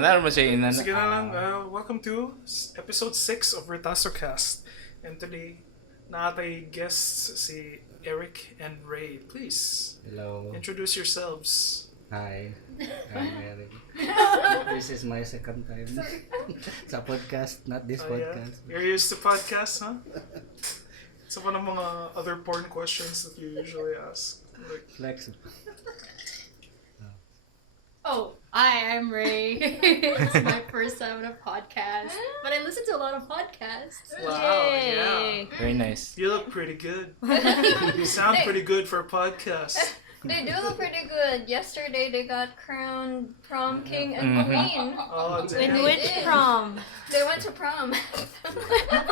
Naroon mo siya inana. Sige na lang, welcome to episode 6 of RetasoCast. And today, naatay guests si Erik and Rae. Please, Hello. introduce yourselves. Hi. I'm Erik. This is my second time sa podcast, not this podcast. Yeah. You're used to podcasts, huh? It's one of mga other porn questions that you usually ask. Like, Flex. Oh, hi, I'm Rae. It's my first time on a podcast, but I listen to a lot of podcasts. wow, yeah. Very nice. You look pretty good. You sound pretty good for a podcast. They do look pretty good. Yesterday they got crowned prom king and queen. Oh, In damn. which prom? They went to prom.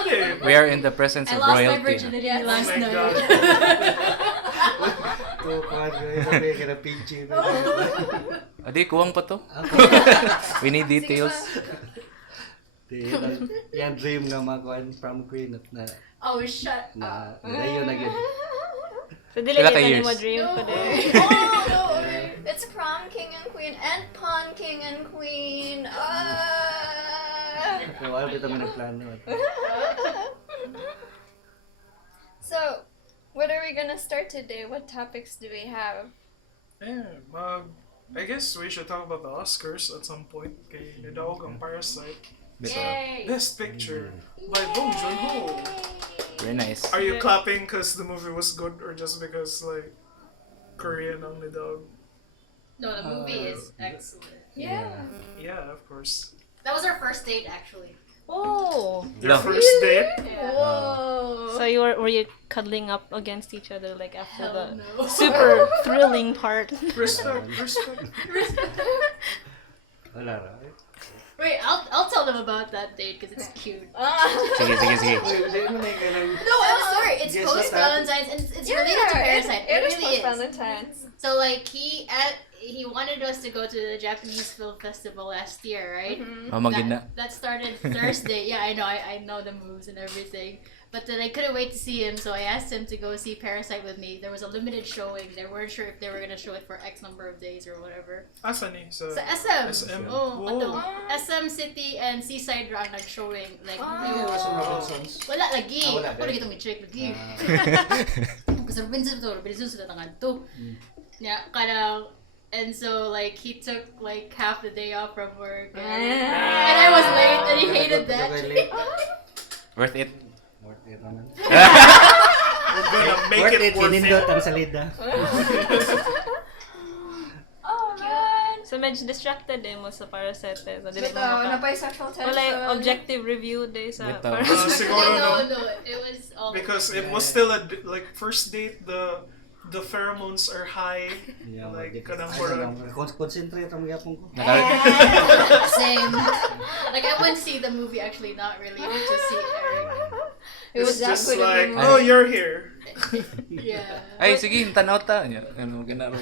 Okay. We are in the presence I of lost my royalty. virginity Yes. last Oh my night. God. To sabi ka na PG. Adi, kuwang pa to. We need details. Yan dream nga makuan from Queen at na Oh, shut na up. dayo na gid. So, dili Sila ka kita years. mo dream No ko way. din. Oh, no way. It's prom king and queen and pawn king and queen. So wala kita man nagplano. So, what are we gonna start today? What topics do we have? Yeah, I guess we should talk about the Oscars at some point. Kay nidawag ang Parasite. Yay! Best Picture by Bong Joon-ho. Very nice. Are you clapping because the movie was good or just because like Korean ang nidawag? No, the movie is excellent. Yeah. Yeah, of course. That was our first date, actually. Oh. Your No. first date? Whoa. So were you cuddling up against each other like after Hell the no. super thrilling part? Respect, respect. Wala ra. Wait, I'll tell them about that date because it's cute. Sige, sige, sige. No, I'm sorry. It's Guess post what Valentine's and it's related to Parasite. It really is. Valentine's. So like he wanted us to go to the Japanese Film Festival last year, right? Mamagin na. That started Thursday. Yeah, I know. I know the moves and everything. But then I couldn't wait to see him, so I asked him to go see Parasite with me. There was a limited showing. They weren't sure if they were gonna show it for X number of days or whatever. Asa ni? Sa So SM. SM. Oh, Whoa. ato. SM City and Seaside ra ang nag-showing. Like, wala lagi. Ah, wala, Ako lagi itong i-check lagi. Kasi Robinson sila tangan to. Yeah, kanang, and so like he took like half the day off from work and I was late and he hated that. Worth it. Worth it naman. We're gonna make Worth it it worth kinindot it. ang salida. Oh man. So medyo distracted din mo sa Parasite. So dili mo Bitaw, maka... napay sexual tension. Wala objective review day sa Bitaw. Parasite. Siguro no. No, it was all Because it was still like first date, the pheromones are high. Yeah, Like, di- kanang ano murag- lang, concentrate ang yapon ko. same. Like I went to see the movie actually, not really to see Eric. It was It's that just good of a like, movie. oh, you're here. Yeah. Ay, sige, tanaw ta. Ano, ganaro.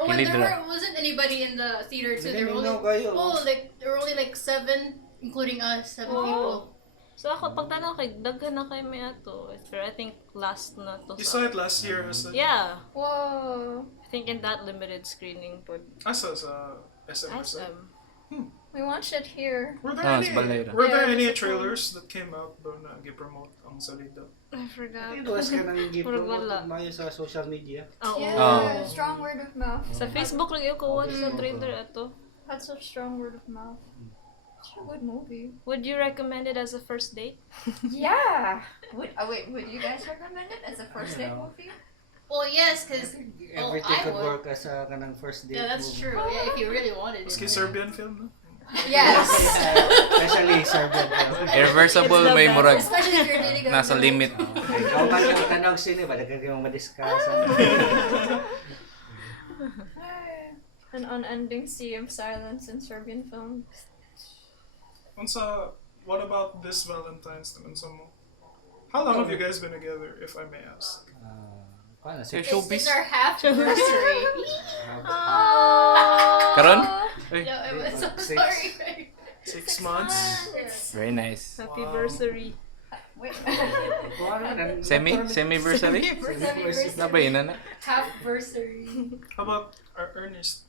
Oh, and Kilid ra. wasn't anybody in the theater too. There were Nalinaw only kayo. there were only like 7, including us, 7 people. So ako, pagtanaw kay, daghan na kay may ato. Pero I think last na to You saw sa... it last year. Asa? Yeah. Whoa. I think in that limited screening po. Asa sa SM. asa? SM. We watched it here. Were there Ah, any, sa balay ra. were there Yeah, any sa trailers that came out doon na gi-promote ang salida? I forgot. Iwas ka nang Murag wala. gipromote mayo sa social media. Oo. Yeah, strong word of mouth. Sa Facebook lang ko watch sa trailer ato. That's such strong word of mouth. It's a good movie. Would you recommend it as a first date? Yeah. Would you guys recommend it as a first date movie? Well, yes, because Everything I could would. work as a kanang first date. Yeah, that's movie. true. Yeah, if you really wanted it. Maski Serbian film, no? Yes. Especially Serbian. Irreversible, may murag. Especially if you're dating a Nasa girl. limit. Ikaw man yung tanong sino ba? Dagan kayo madiscuss. An unending sea of silence in Serbian films. What about this Valentine's naman sa mo? How long have you guys been together, if I may ask? Paano? Say It's showbiz. our half anniversary. Karon? Ay, No, I was so Six. sorry. 6 months? very nice. Happy Wow. anniversary. Wait. Semi-versary? Semi-versary. Nabay na na. Half-versary. How about our Ernest?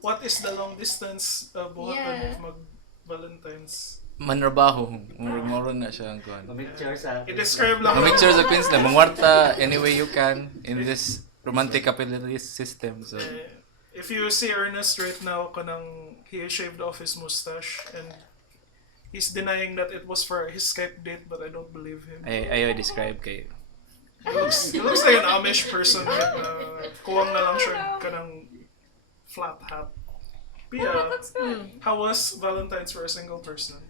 What is the long distance buhatan Yeah. if mag-Valentine's? Manrabaho. Muro na siya ang kuan. Pamicture sa... I-describe lang. Make sure sa Queens na mangwarta any way you can in this romantic capitalist system. So If you see Ernest right now, he shaved off his mustache and he's denying that it was for his Skype date, but I don't believe him. ayaw describe kay He looks like an Amish person right now. Kuwang na lang siya kanang flat hat. Pia, Looks good. how was Valentine's for a single person?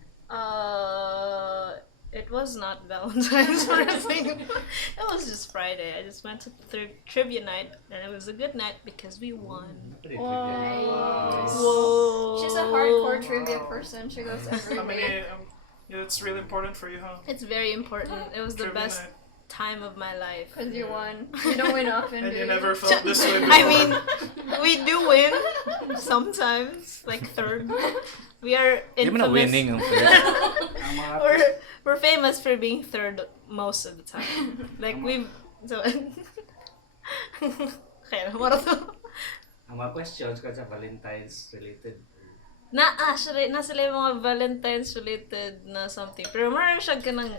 It was not Valentine's for a single. It was just Friday. I just went to trivia night, and it was a good night because we won. Nice. Whoa! She's a hardcore trivia person. She goes every How many? day. Yeah, it's really important for you, huh? It's very important. It was the Trivia best night. time of my life. Because you won. You don't win often, And do you you? never felt this way before. I mean, we do win sometimes, like third. We are Di mo na infamous. winning ang Ang mga We're famous for being third most of the time. Like we've so. Okay, what are the? ang mga questions ko sa Valentine's related. Actually, sila yung mga Valentine's related na something. Pero meron siya ganang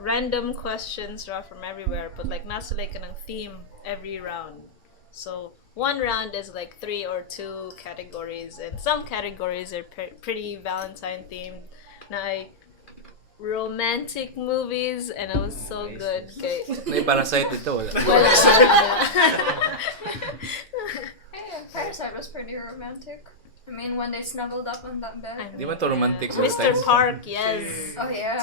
random questions from everywhere, but like nasa like kanang theme every round. So one round is like 3 or 2 categories, and some categories are pretty Valentine themed. Na romantic movies, and it was so good. Okay. May parasite dito wala. Wala. Hey, Parasite was pretty romantic. I mean, when they snuggled up on that bed. Di man to romantic sa Mr. Valentine's. Park, yes. Oh, yeah.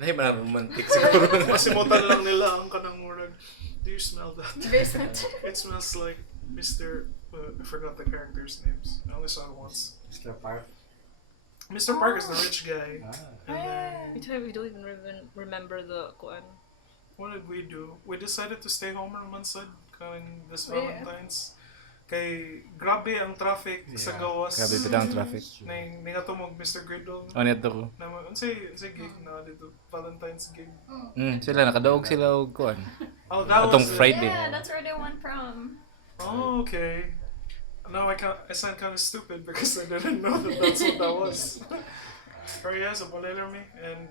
Dahil ba na romantic siguro na. Masimutan lang nila ang kanang murag. Do you smell that? Basement. It smells like Mr. I forgot the characters' names. I only saw it once. Mr. Park. Mr. Park is the rich guy. Ah. And then, We don't even remember the kuan. what did we do? We decided to stay home on Mansad coming this Yeah. Valentine's. Kay grabe ang traffic sa Yeah. gawas. Grabe pa ang traffic. Ning tumog Mr. Griddle. O nito ko. Na unsay gig na dito Valentine's gig. Sila nakadaog sila og kuan. Oh, that Atong was it. Friday. Yeah, that's where they went from. Oh, okay. Now I sound kind of stupid because I didn't know that that's what that was. Pero yeah, so bolero me and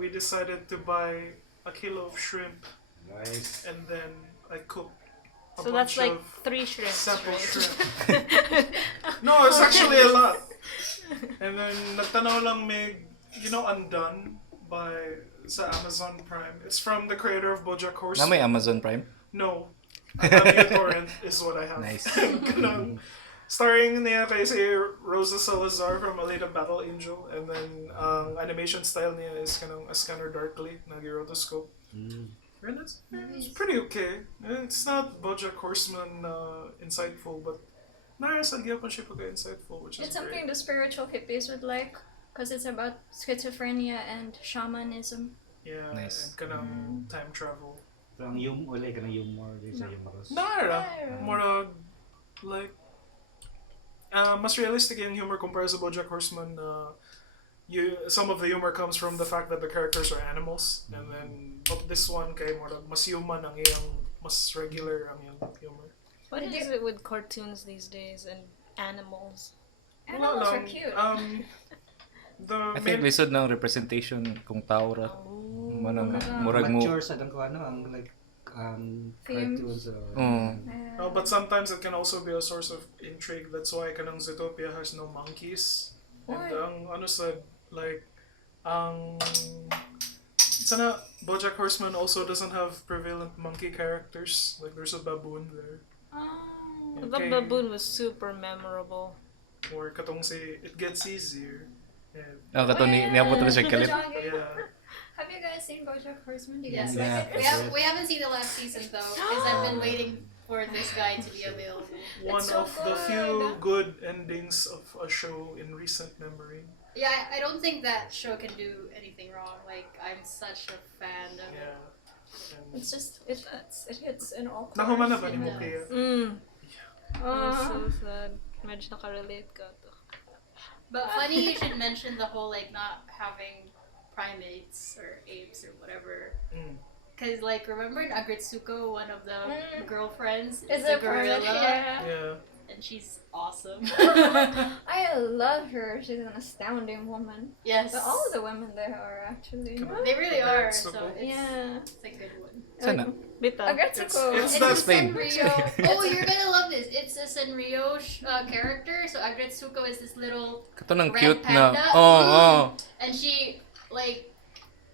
we decided to buy a kilo of shrimp Nice. and then I cooked a So that's bunch like of 3 shrimps, sample right? shrimp. No, it's actually a lot. And then nagtanaw lang may, Undone by sa Amazon Prime. It's from the creator of BoJack Na Horseman. may Amazon Prime? No. Torrent is what I have. Nice. Starring niya kay si Rosa Salazar from Alita Battle Angel, and then animation style niya is kanang A Scanner Darkly, nag-rotoscope. And it's pretty okay. It's not BoJack Horseman insightful, but narasagya pa siya pagka-insightful, which is It's something great. the spiritual hippies would like. Because it's about schizophrenia and shamanism. Yeah, Nice. and kanang time travel. So, ang uli ka ng humor, di sa humorous. Nara, more like mas realistic yung humor compared sa BoJack Horseman. Some of the humor comes from the fact that the characters are animals, and then but this one kay more mas human ang iyang mas regular ang iyang humor. What is it with cartoons these days and animals? Animals Wala are lang, cute. I think lisod ng representation kung tao ra. Manang murag mo. Mature sa dang ang like Themes. cartoons. Yeah. But sometimes it can also be a source of intrigue. That's why kanang Zootopia has no monkeys. And Why? ang said, like, sana BoJack Horseman also doesn't have prevalent monkey characters. Like there's a baboon there. Oh. The baboon was super memorable. Or katong si It Gets Easier. And, Ang kato niabot na siya kalit. yeah. Have you guys seen BoJack Horseman? Do you Yes. guys Yeah. like it? We haven't seen the last season though, because I've been waiting for this guy to be available. One so of the few good endings of a show in recent memory. Yeah, I don't think that show can do anything wrong. Like, I'm such a fan of it. Yeah. And It's just, it hits in all nahuman na corners. ba ni mo kaya? It's so sad. Medyo nakarelate ka to. But funny you should mention the whole, like, not having primates or apes or whatever. Because, like, remember in Agretsuko, one of the girlfriends is It's a a gorilla. gorilla? Yeah. Yeah. and she's awesome. I love her. She's an astounding woman. Yes. But all of the women there are actually. They really are. So Agretsuko. it's a good one. Sana? Bita. Agretsuko. It's It's not a Spain. Sanrio. Oh, you're gonna love this. It's a Sanrio character. So Agretsuko is this little Kato ng red cute na. panda. Oh. And she like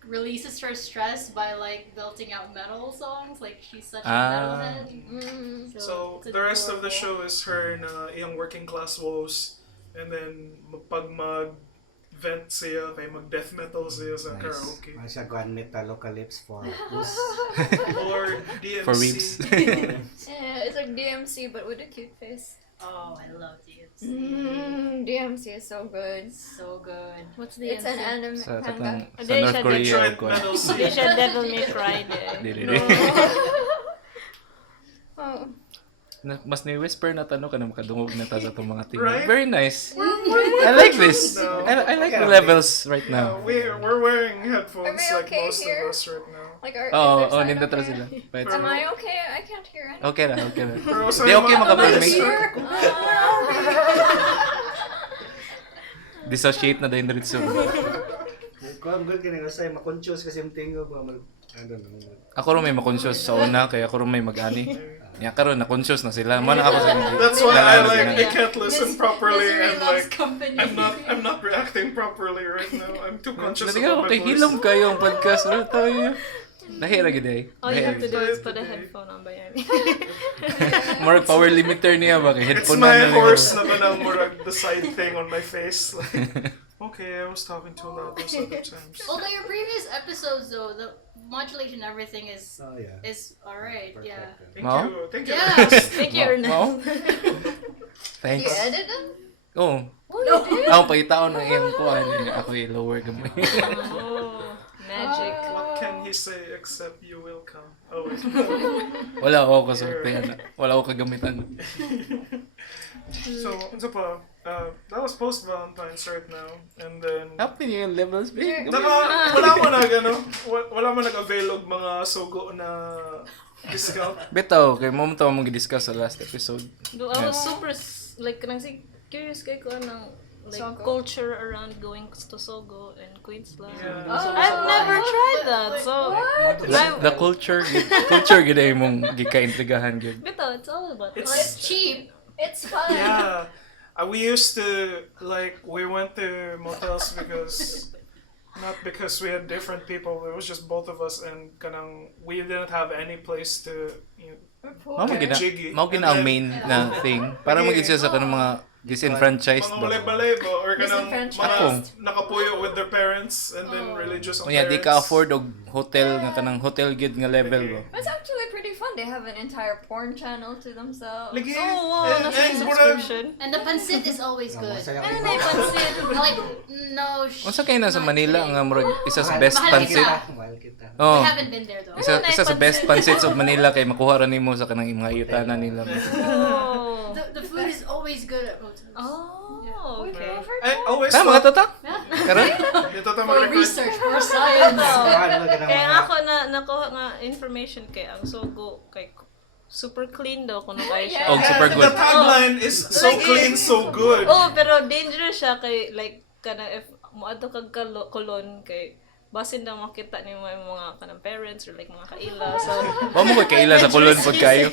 releases her stress by like belting out metal songs. Like she's such a metalhead. So it's the rest of the adorable. show is her na iyang working class woes, and then pag mag-vent siya, kay mag-death metal siya sa karaoke. Nice. Siya kuhan Metalocalypse for us. Or DMC. For weeps. Yeah, it's like DMC but with a cute face. Oh, I love DMC. DMC is so good. So good. What's the It's an anime Sa manga. katang sa They North siya Korea. Detroit kuwan. Metal Hindi City. siya Devil May Cry din. Dili. Oh. Mas ni-whisper na tanong ka na makadungog na ta sa itong mga tingin. Right? Very nice. I like this. No. I like the levels right No, now. we're wearing headphones Are we like okay most here? of us right now. Like, are, Oo, is their nindot sound ra okay? sila. But, Am I okay? I can't hear anything. okay ra, okay ra. Pero sa Di okay mga- makapag-make. Oh. Dissociate na din rin so. Kuhan good kini usay ma-conscious kasi yung tingog ba mag I don't know. Ako rin may ma-conscious sa una, kaya ako rin may mag-ani. Kaya karon na-conscious na sila. Mana ako sa That's why I Lalalo like din I na. can't listen properly Misery and loves like company. I'm not reacting properly right now. I'm too conscious Natiga about ko my kay voice. hilom kayo ang podcast. Ano tayo? Dahira gid ay. All you have to do Dahil is put a today. headphone on Bayani. More power limiter niya ba kay It's headphone my na lang. horse na banang murag the side thing on my face. Okay, I was talking too loud those other times. Although your previous episodes though, the modulation and everything is Oh yeah. alright. Yeah. Thank Mao? you. Thank you. Yeah. Thank you, Ernest. Mao? You Thanks. edit them? Oh. Oh, you did? Ako pagitaon ng iyang kuan. Ako i-lower gamay. Oh, magic. What can he say except you will come? Oh wait. Wala ako kasultihan. Wala ako kagamitan. So, that was post Valentine's right now, and then Happy New Year levels, big. wala mo nag-avail og mga sugo na discount. Bitaw, kay mo to mong gi-discuss sa last episode. Do I was super like kanang curious kay ko ng like Sogo? culture around going to Sogo and Queensland. Yeah. Oh. I've never tried that. So The culture gid ay mong gika-intrigahan gid. Bito, it's all about It's cheap. It's fun. Yeah, we used to we went to motels not because we had different people. It was just both of us, and kanang we didn't have any place to. Mao Okay. gina, Jiggy. mao gina ang main na thing. Para magid siya sa kanang mga disenfranchised Mga ba. ulay-balay ba? Or kanang mga Disenfranchised. nakapuyo with their parents and then religious ang Kunya di parents. ka afford og hotel nga kanang hotel gid nga level ba. But it's actually pretty fun. They have an entire porn channel to themselves. Lagi. Oh wow, and nasa murag- subscription. And the pancit is always good. Masaya Ano ko. na yung pansin? Like no. Unsa kay na sa not Manila kidding. nga murag isa sa best Mahal pancit. kita. Mahal kita. I Oh. haven't been there though. Isa, na isa sa yung best pancits of Manila kay makuha ra nimo sa kanang mga yutana nila. Oh. The food is always good at hotels. Oh, okay. I always Tama ka thought, to ta? Karon? dito tayo For mag-record. research, for science. Kaya nga ako na nakuha nga information kay ang Sogo kay super clean daw kuno kay siya. Og super The good. tagline is so clean, so good. Oh, pero dangerous siya kay like kana if moadto kag kolon kay basin daw makita ni mo yung mga kanang parents or like mga kaila. So Wa mo kay kaila sa kulon pod kayo.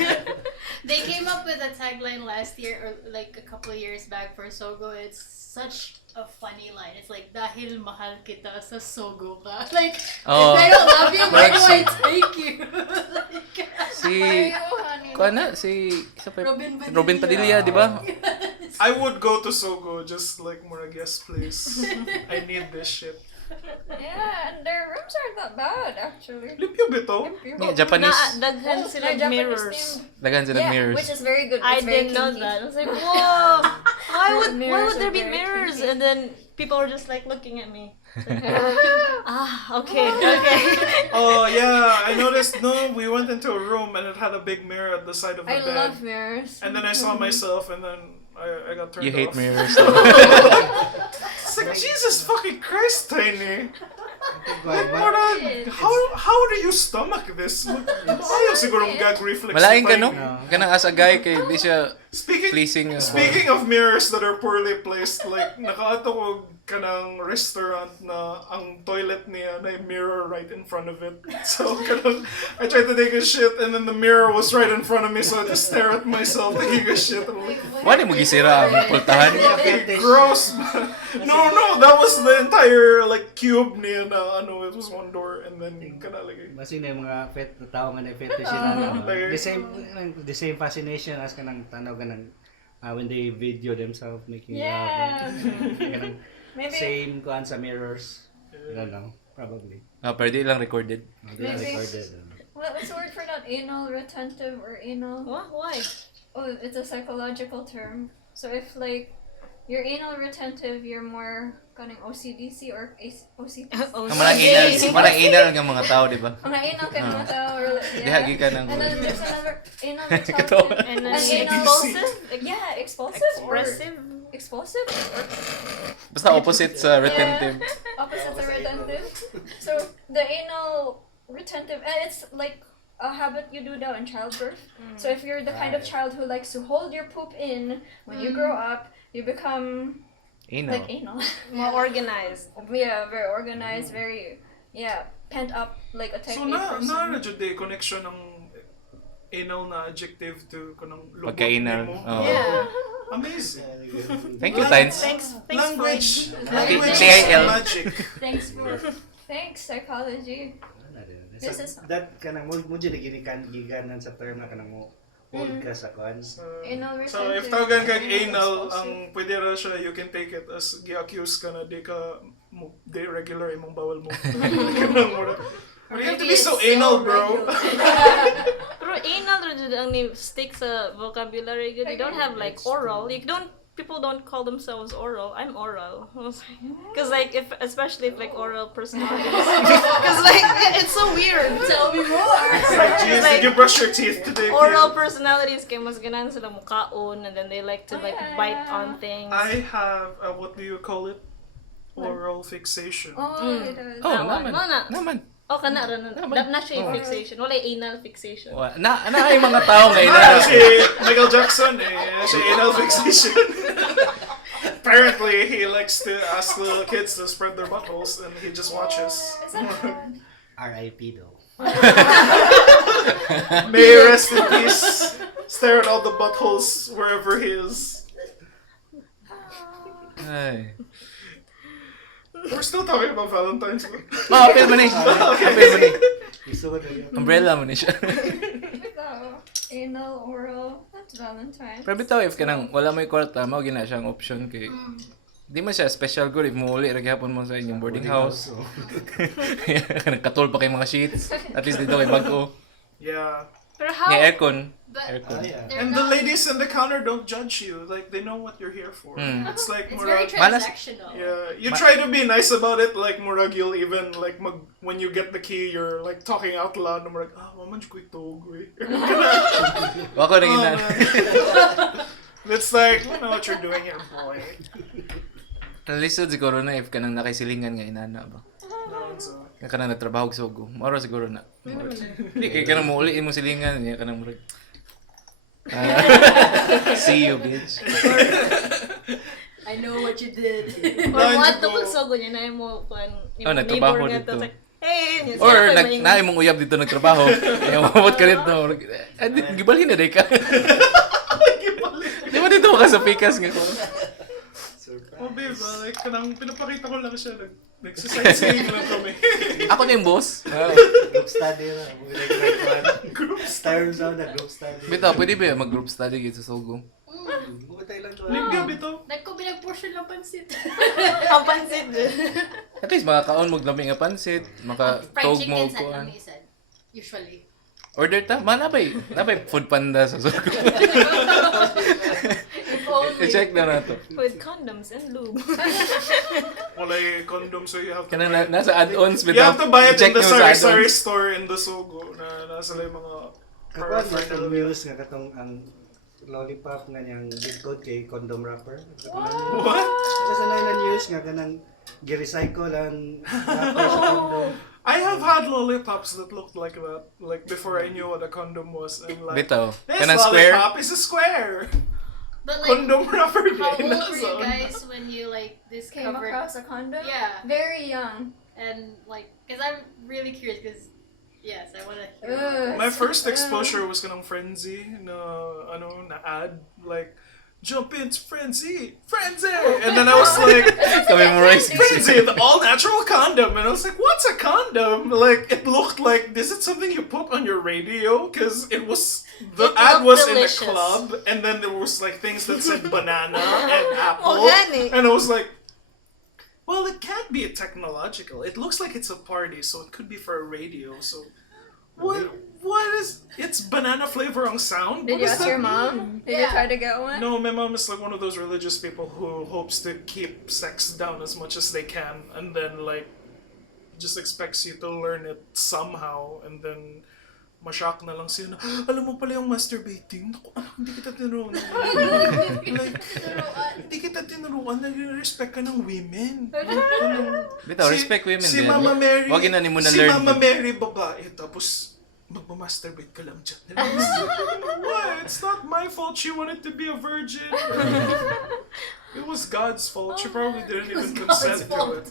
They came up with a tagline last year or like a couple of years back for Sogo. It's such a funny line. It's like, dahil mahal kita sa Sogo ka. Like, Oh. if I don't love you, why Like do I take you? Like, Si honey. kuana si isa pa Robin Padilla. Robin Padilla, di ba? I would go to Sogo just like Murag, yes please. I need this shit. Yeah, and their rooms aren't that bad actually. Lipyo bito. Yeah, Japanese. daghan sila They're Japanese mirrors. themed. Daghan sila Yeah, mirrors. which is very good. I It's very didn't know kinky. that. I was like, whoa! Why Mirrors would there are be very mirrors? kinky. And then people were just like looking at me. Okay. Oh yeah, I noticed. No, we went into a room and it had a big mirror at the side of the I bed. love mirrors. And then I saw myself, and then I got turned You hate off. mirrors. It's like Jesus fucking Christ, Tiny. Why- Murag, how do you stomach this? Ayaw siguro gag reflex. Malaing ka Tiny. no? Kanang as a guy kay di siya pleasing. Speaking of mirrors that are poorly placed, like nakaato ko kanang restaurant na ang toilet niya na yung mirror right in front of it. So kanang I tried to take a shit and then the mirror was right in front of me, so I just stare at myself taking a shit. I'm like, Wala mo gisira ang pultahan. gross. No, that was the entire like cube niya na ano, it was one door and then kana like Basi na yung mga tao nga na fetish na like- the same fascination as kanang tanaw kanang when they video themselves making Yeah. love. Kanang Maybe same kuan sa mirrors. I don't know, probably. Pero di lang recorded. They are Maybe. recorded. what's the word for that? Anal retentive or anal? What? Why? Oh, it's a psychological term. So if like you're anal retentive, you're more kanang OCDC or OCD. Oh, Ang marang inal ng mga tao, di ba? Mga anal ka mga tao or Dihagi ka ng... And then there's another anal Katawa. retentive. And An anal expulsive? Yeah, expulsive Expressive? or expulsive or Basta opposite sa retentive. opposite of retentive. So the anal retentive, and it's like a habit you do now in childbirth. So if you're the kind of child who likes to hold your poop in, when you grow up, you become Inal. like anal. More organized. Yeah, very organized, very pent up, like a type So A na person. jud the connection ng anal na adjective to kanang lubot Pagka-anal. nimo. Oo. Yeah. Amazing. Thank you, Tines. Thanks, Language Freud. is TIL. magic. Thanks for... Thanks, psychology. This is- That kanang mo dyan giganan sa term na kanang mo hold ka sa kuan. Anal So retentive. if tawagan kag and anal, expulsive. ang pwede ra siya, you can take it as gi-accuse ka na di ka di regular imong bawal mo. Kanang mura. Why do you have to be so anal, bro? Pero anal rin ang ni stick sa vocabulary. You don't have like oral. People don't call themselves oral. I'm oral. Because like if especially if like oral personalities. Because like it's so weird. Tell me more! Jeez, Like- did you brush your teeth today? Oral kid? personalities kay mas ganan sila mukaon and then they like to like yeah, bite yeah. on things. I have, what do you call it? Oral fixation. Oh, it is. Oh, That one. naman. No, na. Naman. Oh, kana rin. Na siya yung Oh. fixation. Wala yung anal fixation. Na ay mga tao ngayon Ah, na. si Michael Jackson, si anal fixation. Apparently, he likes to ask little kids to spread their buttholes and he just watches. Is that bad? RIP though. May he rest in peace. Stare at all the buttholes wherever he is. Ay. We're still talking about Valentine's. Oh, apel man eh. Apel man eh. Isuod na yun. Umbrella mo ni siya. Ikaw, anal, oral, that's Valentine. Pero bitaw if kanang wala may kwarta, mao gina siyang option kay di man siya special good if muuli ra gyapon mo sa inyong boarding house. Kanang katol pa kay mga sheets. At least dito kay bag-o. Yeah. Pero how... Ni aircon. But Aircon. yeah. they're And the not- ladies in the counter don't judge you. Like, they know what you're here for. It's like, It's murag, very Malas- transactional. yeah, you try to be nice about it. Like, murag, you'll even, like, when you get the key, you're, like, talking out loud. And murag, maman, ko ito, güey. Wako na ina. It's like, I know what you're doing here, boy. Lisod siguro na if kanang nakisilingan nga inana ba. No, so, Nga kanang natrabaho og sugo. Moro siguro na. Di kay kanang muuli imong silingan niya kanang murag. See you, bitch. I know what you did. Or Nine what to to go. sogo niya na mo kuan. Oh, nagtrabaho dito. Like, hey, Or na imong uyab dito nagtrabaho. Ay mabot ka dito. Gibalhin na day ka. Di ba dito ka sa pikas nga ko? oh, babe, like, kanang pinapakita ko lang siya. Nagsisightseeing lang kami. Ako na yung boss. Group study na. Group study na group study. Bitaw, pwede ba mag-group study dito sa Sugo? Bukatay lang to. Ligya, bito. Nagko binag-portion ng pansit. ang pansit. At least makakaon mo lamig nga pansit, Fried makatog mo chicken og sa kuan. lamisan. Usually. Order ta, nabay food panda sa Sugo. If only. I-check na nato. With condoms and lube. Wala yung condom, so you have to Kanang nasa add-ons You have to buy it in i-check the nyo sa sari-sari add-ons. store in the Sogo na nasa lang yung mga Kakuan mo itong news nga katong ang lollipop nga niyang gitcode kay condom wrapper. What? Kasi na news nga kanang gi-recycle ang wrapper sa condom. I have had lollipops that looked like that, like before I knew what a condom was. And like, Bitaw. this Kanang square. lollipop is a square. But like, Condom wrapper how din. old were you guys when you like Came discovered? across a condom? Yeah, Very young. and like, cause I'm really curious. Cause yes, I wanna hear. Ugh. My first exposure was kanang Frenzy na na ad like jump into Frenzy, and then I was like Commemorate. Frenzy, the all natural condom, and I was like, what's a condom? Like it looked like is it something you put on your radio? Because it was the It ad looked was delicious. in a club, and then there was like things that said banana and apple, Organic. and I was like. Well, it can't be technological. It looks like it's a party, so it could be for a radio. So, what is? It's banana flavor on sound. Did What you does ask that your mean? mom? Did you Yeah. try to get one? No, my mom is like one of those religious people who hopes to keep sex down as much as they can, and then like just expects you to learn it somehow, and then ma-shock na lang siya na, alam mo pala yung masturbating? Naku, anak, hindi kita tinuruan. Like, hindi kita tinuruan, nag-respect ka ng women. Bitaw, respect women si din. Mama Mary, Wag na mo na si learn. Mama Mary babae, tapos magmamasturbate ka lang dyan. What? It's not my fault she wanted to be a virgin. It was God's fault. She probably didn't even consent to it.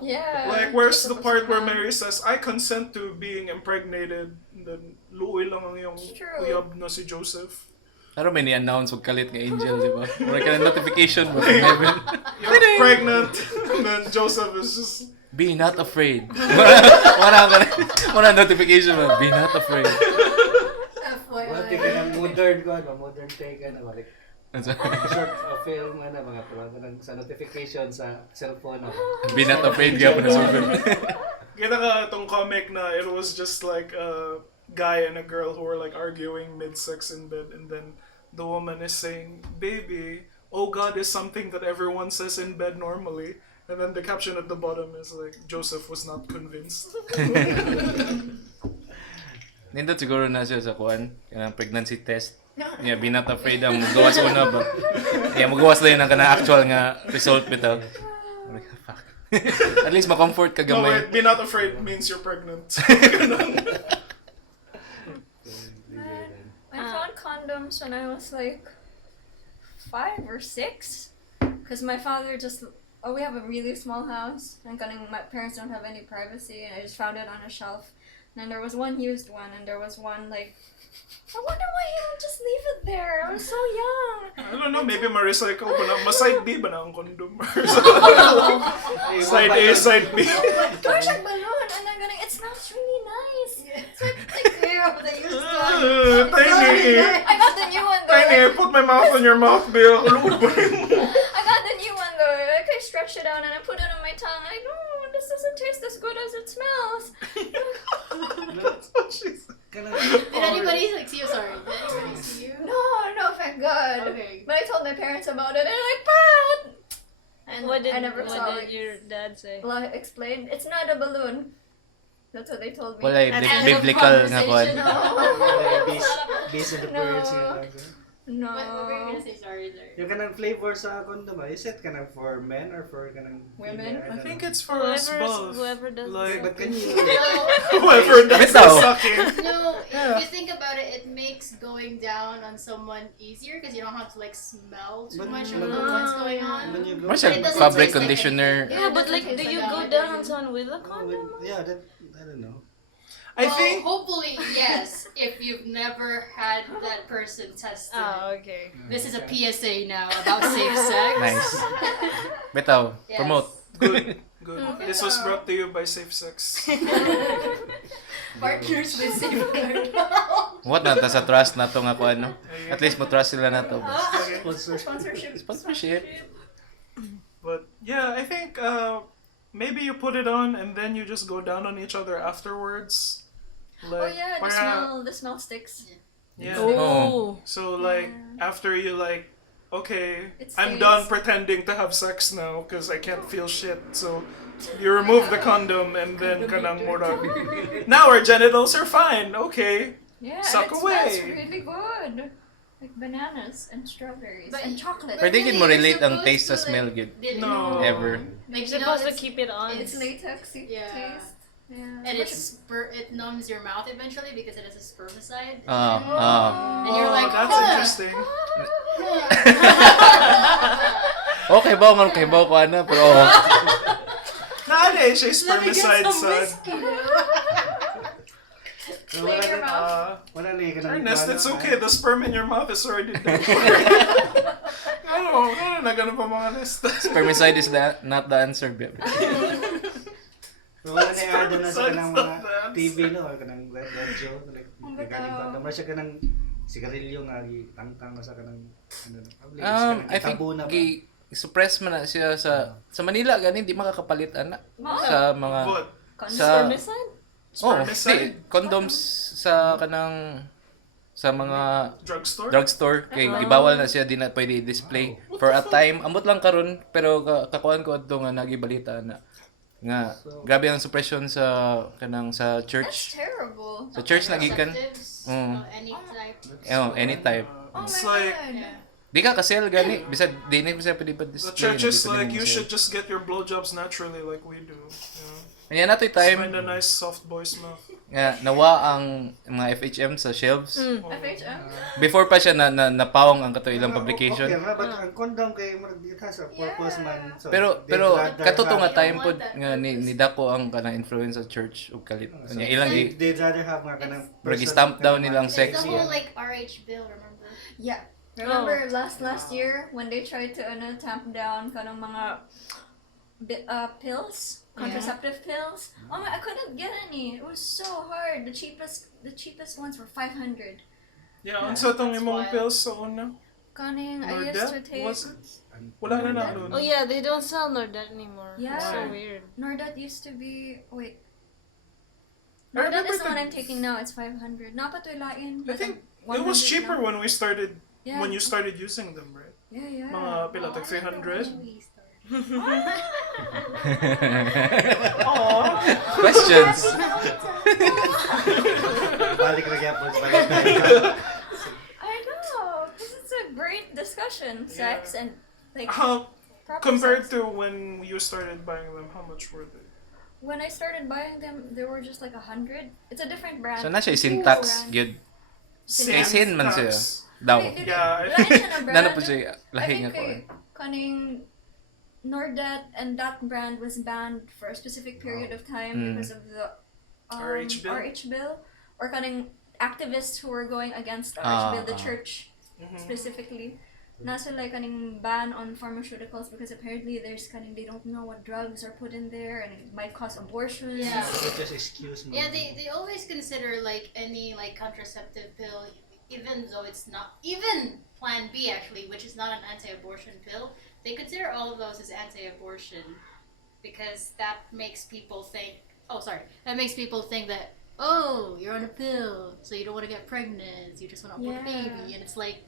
Yeah. Like, where's the part where Mary says, I consent to being impregnated, and then luoy lang ang iyong True. uyab na si Joseph. Pero may ni-announce wag kalit nga angel, di ba? Or ka na notification mo from heaven. You're pregnant, and then Joseph is just... Be not afraid. Wala notification mo. Be not afraid. What yung kanang modern ko, modern take, like, Ano? short film, mga tuwa sa notification sa cellphone. Be not afraid ka po na sobrang. Kita ka itong comic na it was just like a guy and a girl who were like arguing mid-sex in bed, and then the woman is saying, baby, oh God is something that everyone says in bed normally. And then the caption at the bottom is like, Joseph was not convinced. Nindot siguro na siya sa kuan, kanang pregnancy test. Yeah, be not afraid ang magawas una ba. Yeah, magawas lang yun ang kanang actual nga result bitaw. Like, fuck. At least ma-comfort ka No, gamay. wait, be not afraid means you're pregnant. I found condoms when I was like 5 or 6. Because my father just... Oh, we have a really small house. And my parents don't have any privacy. And I just found it on a shelf. And then there was one used one. And there was one like... I wonder why he don't just leave it there. I was so young. I don't know, maybe ma-recycle ba na? Ma-side B ba na ang condom? Side A, side B. Gosh, like balloon. And then it smells really nice. It's like Tiny. I got the new one though. Tiny, put my mouth on your mouth, Bill. Lugod ba rin mo? I got the new one though. Like I stretched it out and I put it on my tongue. Like, no, this doesn't taste as good as it smells. That's what she said. Did anybody like see you? Sorry. Did anybody see you? No, thank God. Okay. But I told my parents about it and they're like, "Pat!" And What did I never saw what did it. your dad say? Well, I explained, it's not a balloon. That's what they told me. Wala At yung end of biblical nga kuan. conversation. Based on the No. words No. What were you gonna say? Sorry. yung kanang flavor sa condom, is it kanang for men or for kanang Women? female? I think it's for us both. Whoever does Like, But can you... whoever does the Bitaw. sucking. No, if you think about it, it makes going down on someone easier because you don't have to like smell too But- much of but- what's going on. When you go... Masya It doesn't fabric taste like conditioner. Yeah, but like, do It doesn't you taste go like down on that. someone with a condom? Yeah, that... I don't know. I Well, think hopefully yes. If you've never had that person tested. Oh, okay. This is a PSA now about safe sex. Nice. Bitaw, Yes. promote. good. This was brought to you by Safe Sex. Partners with safeguard. What na ta sa trust na to nga kuan no? At least mo trust sila na to. Sponsorship. Sponsorship. But yeah, I think maybe you put it on and then you just go down on each other afterwards. Oh Like, yeah, the smell sticks. Yeah. Oh. So like after you like, okay, It I'm stays. done pretending to have sex now because I can't feel shit. So you remove the condom and then kanang murag. Now our genitals are fine. Okay. Yeah, Suck it away. smells really good. Like bananas and strawberries But- and chocolate. Pero di gid mo Really, relate you're ang taste sa supposed to, smell like, gid. No. Ever. Like, You're supposed to keep it on. It's latexy Yeah. taste. Yeah. And it numbs your mouth eventually because it is a spermicide. Oh. And you're like, that's interesting. Okay ba man kay ba ko ana pero Naano siya Let me get spermicide some sa... whiskey. So, Clean your mouth. Wala na yung Ernest, it's okay. The sperm in your mouth is already dead. Ano na ganun pa mga Ernest. spermicide is not the answer, babe. So, wala na yung add na sa Spermicide kanang is mga not the answer. TV, no? Or kanang radio. Nagkalibat. Siya kanang sigarilyo nga tangtang sa kanang I think suppress man na siya sa Manila gani di makakapalit ana sa mga What? sa Spermicide? Spermicide? condoms sa kanang sa mga Drugstore? drugstore kay gibawal na siya di na pwede i-display for a time ambot lang karon pero kakuan ko adto nga nagibalita na nga grabe ang suppression sa kanang sa That's church terrible. sa church nagikan Contraceptives, any type. any type Oh It's my like- god. Yeah. di ka kasel gani bisag di na siya pwede pa The display church is na, di like, pwede you mo should sell. just get your blowjobs naturally like we do. You know? Kanya natoy Just time find a nice soft boy's mouth. nga nawa ang mga FHM sa shelves. FHM? Before pa siya napawang ang kato ilang publication. Okay, but ang condom kay Mark dito sa purpose man. So, Pero they'd rather katuto nga have- time pod nga ni dako ang kanang influence sa church ug kalit. So, Kanya ilang they'd rather have nga kanang Pero person gi-stamp kanang down mga- nilang It's sex. the whole like RH bill, remember? Yeah. Remember last year when they tried to tamp down kanang mga pills, contraceptive pills? Oh my, I couldn't get any. It was so hard. The cheapest ones were 500. Yeah, unsa tong That's imong wild. pills sa una? Kaning I used Nordet? to take Was it? Wala na na doon. Oh yeah, they don't sell Nordet anymore. Yeah. It's so weird. Nordet used to be wait. I Nordet remember is the one the- I'm taking now. It's 500. Napatulain. I think it was cheaper when we started, Yeah. when you started using them, right? Yeah, yeah. Mga pila, tag 300? Questions. Balik na gyapon, balik na. I know, because it's a great discussion. Sex and like How, proper compared sex. to when you started buying them, how much were they? When I started buying them, they were just like 100. It's a different brand. So na siya syntax gyud. Kay sin man siya daw. Yeah, I Lain siya na brand. Nana po siya I lahi think nga ko. kaning Nordet and that brand was banned for a specific period of time because of the RH bill? RH bill or kaning activists who were going against the Ah, RH bill, the ah. church specifically. Nasa like kaning ban on pharmaceuticals because apparently there's kaning they don't know what drugs are put in there and it might cause abortions. Yeah. Just excuse me. Yeah, they always consider like any like contraceptive pill, even though it's not even Plan B actually, which is not an anti-abortion pill. They consider all of those as anti-abortion because that makes people think. Oh, sorry, that makes people think that you're on a pill, so you don't want to get pregnant. You just want to abort a Yeah. baby, and it's like,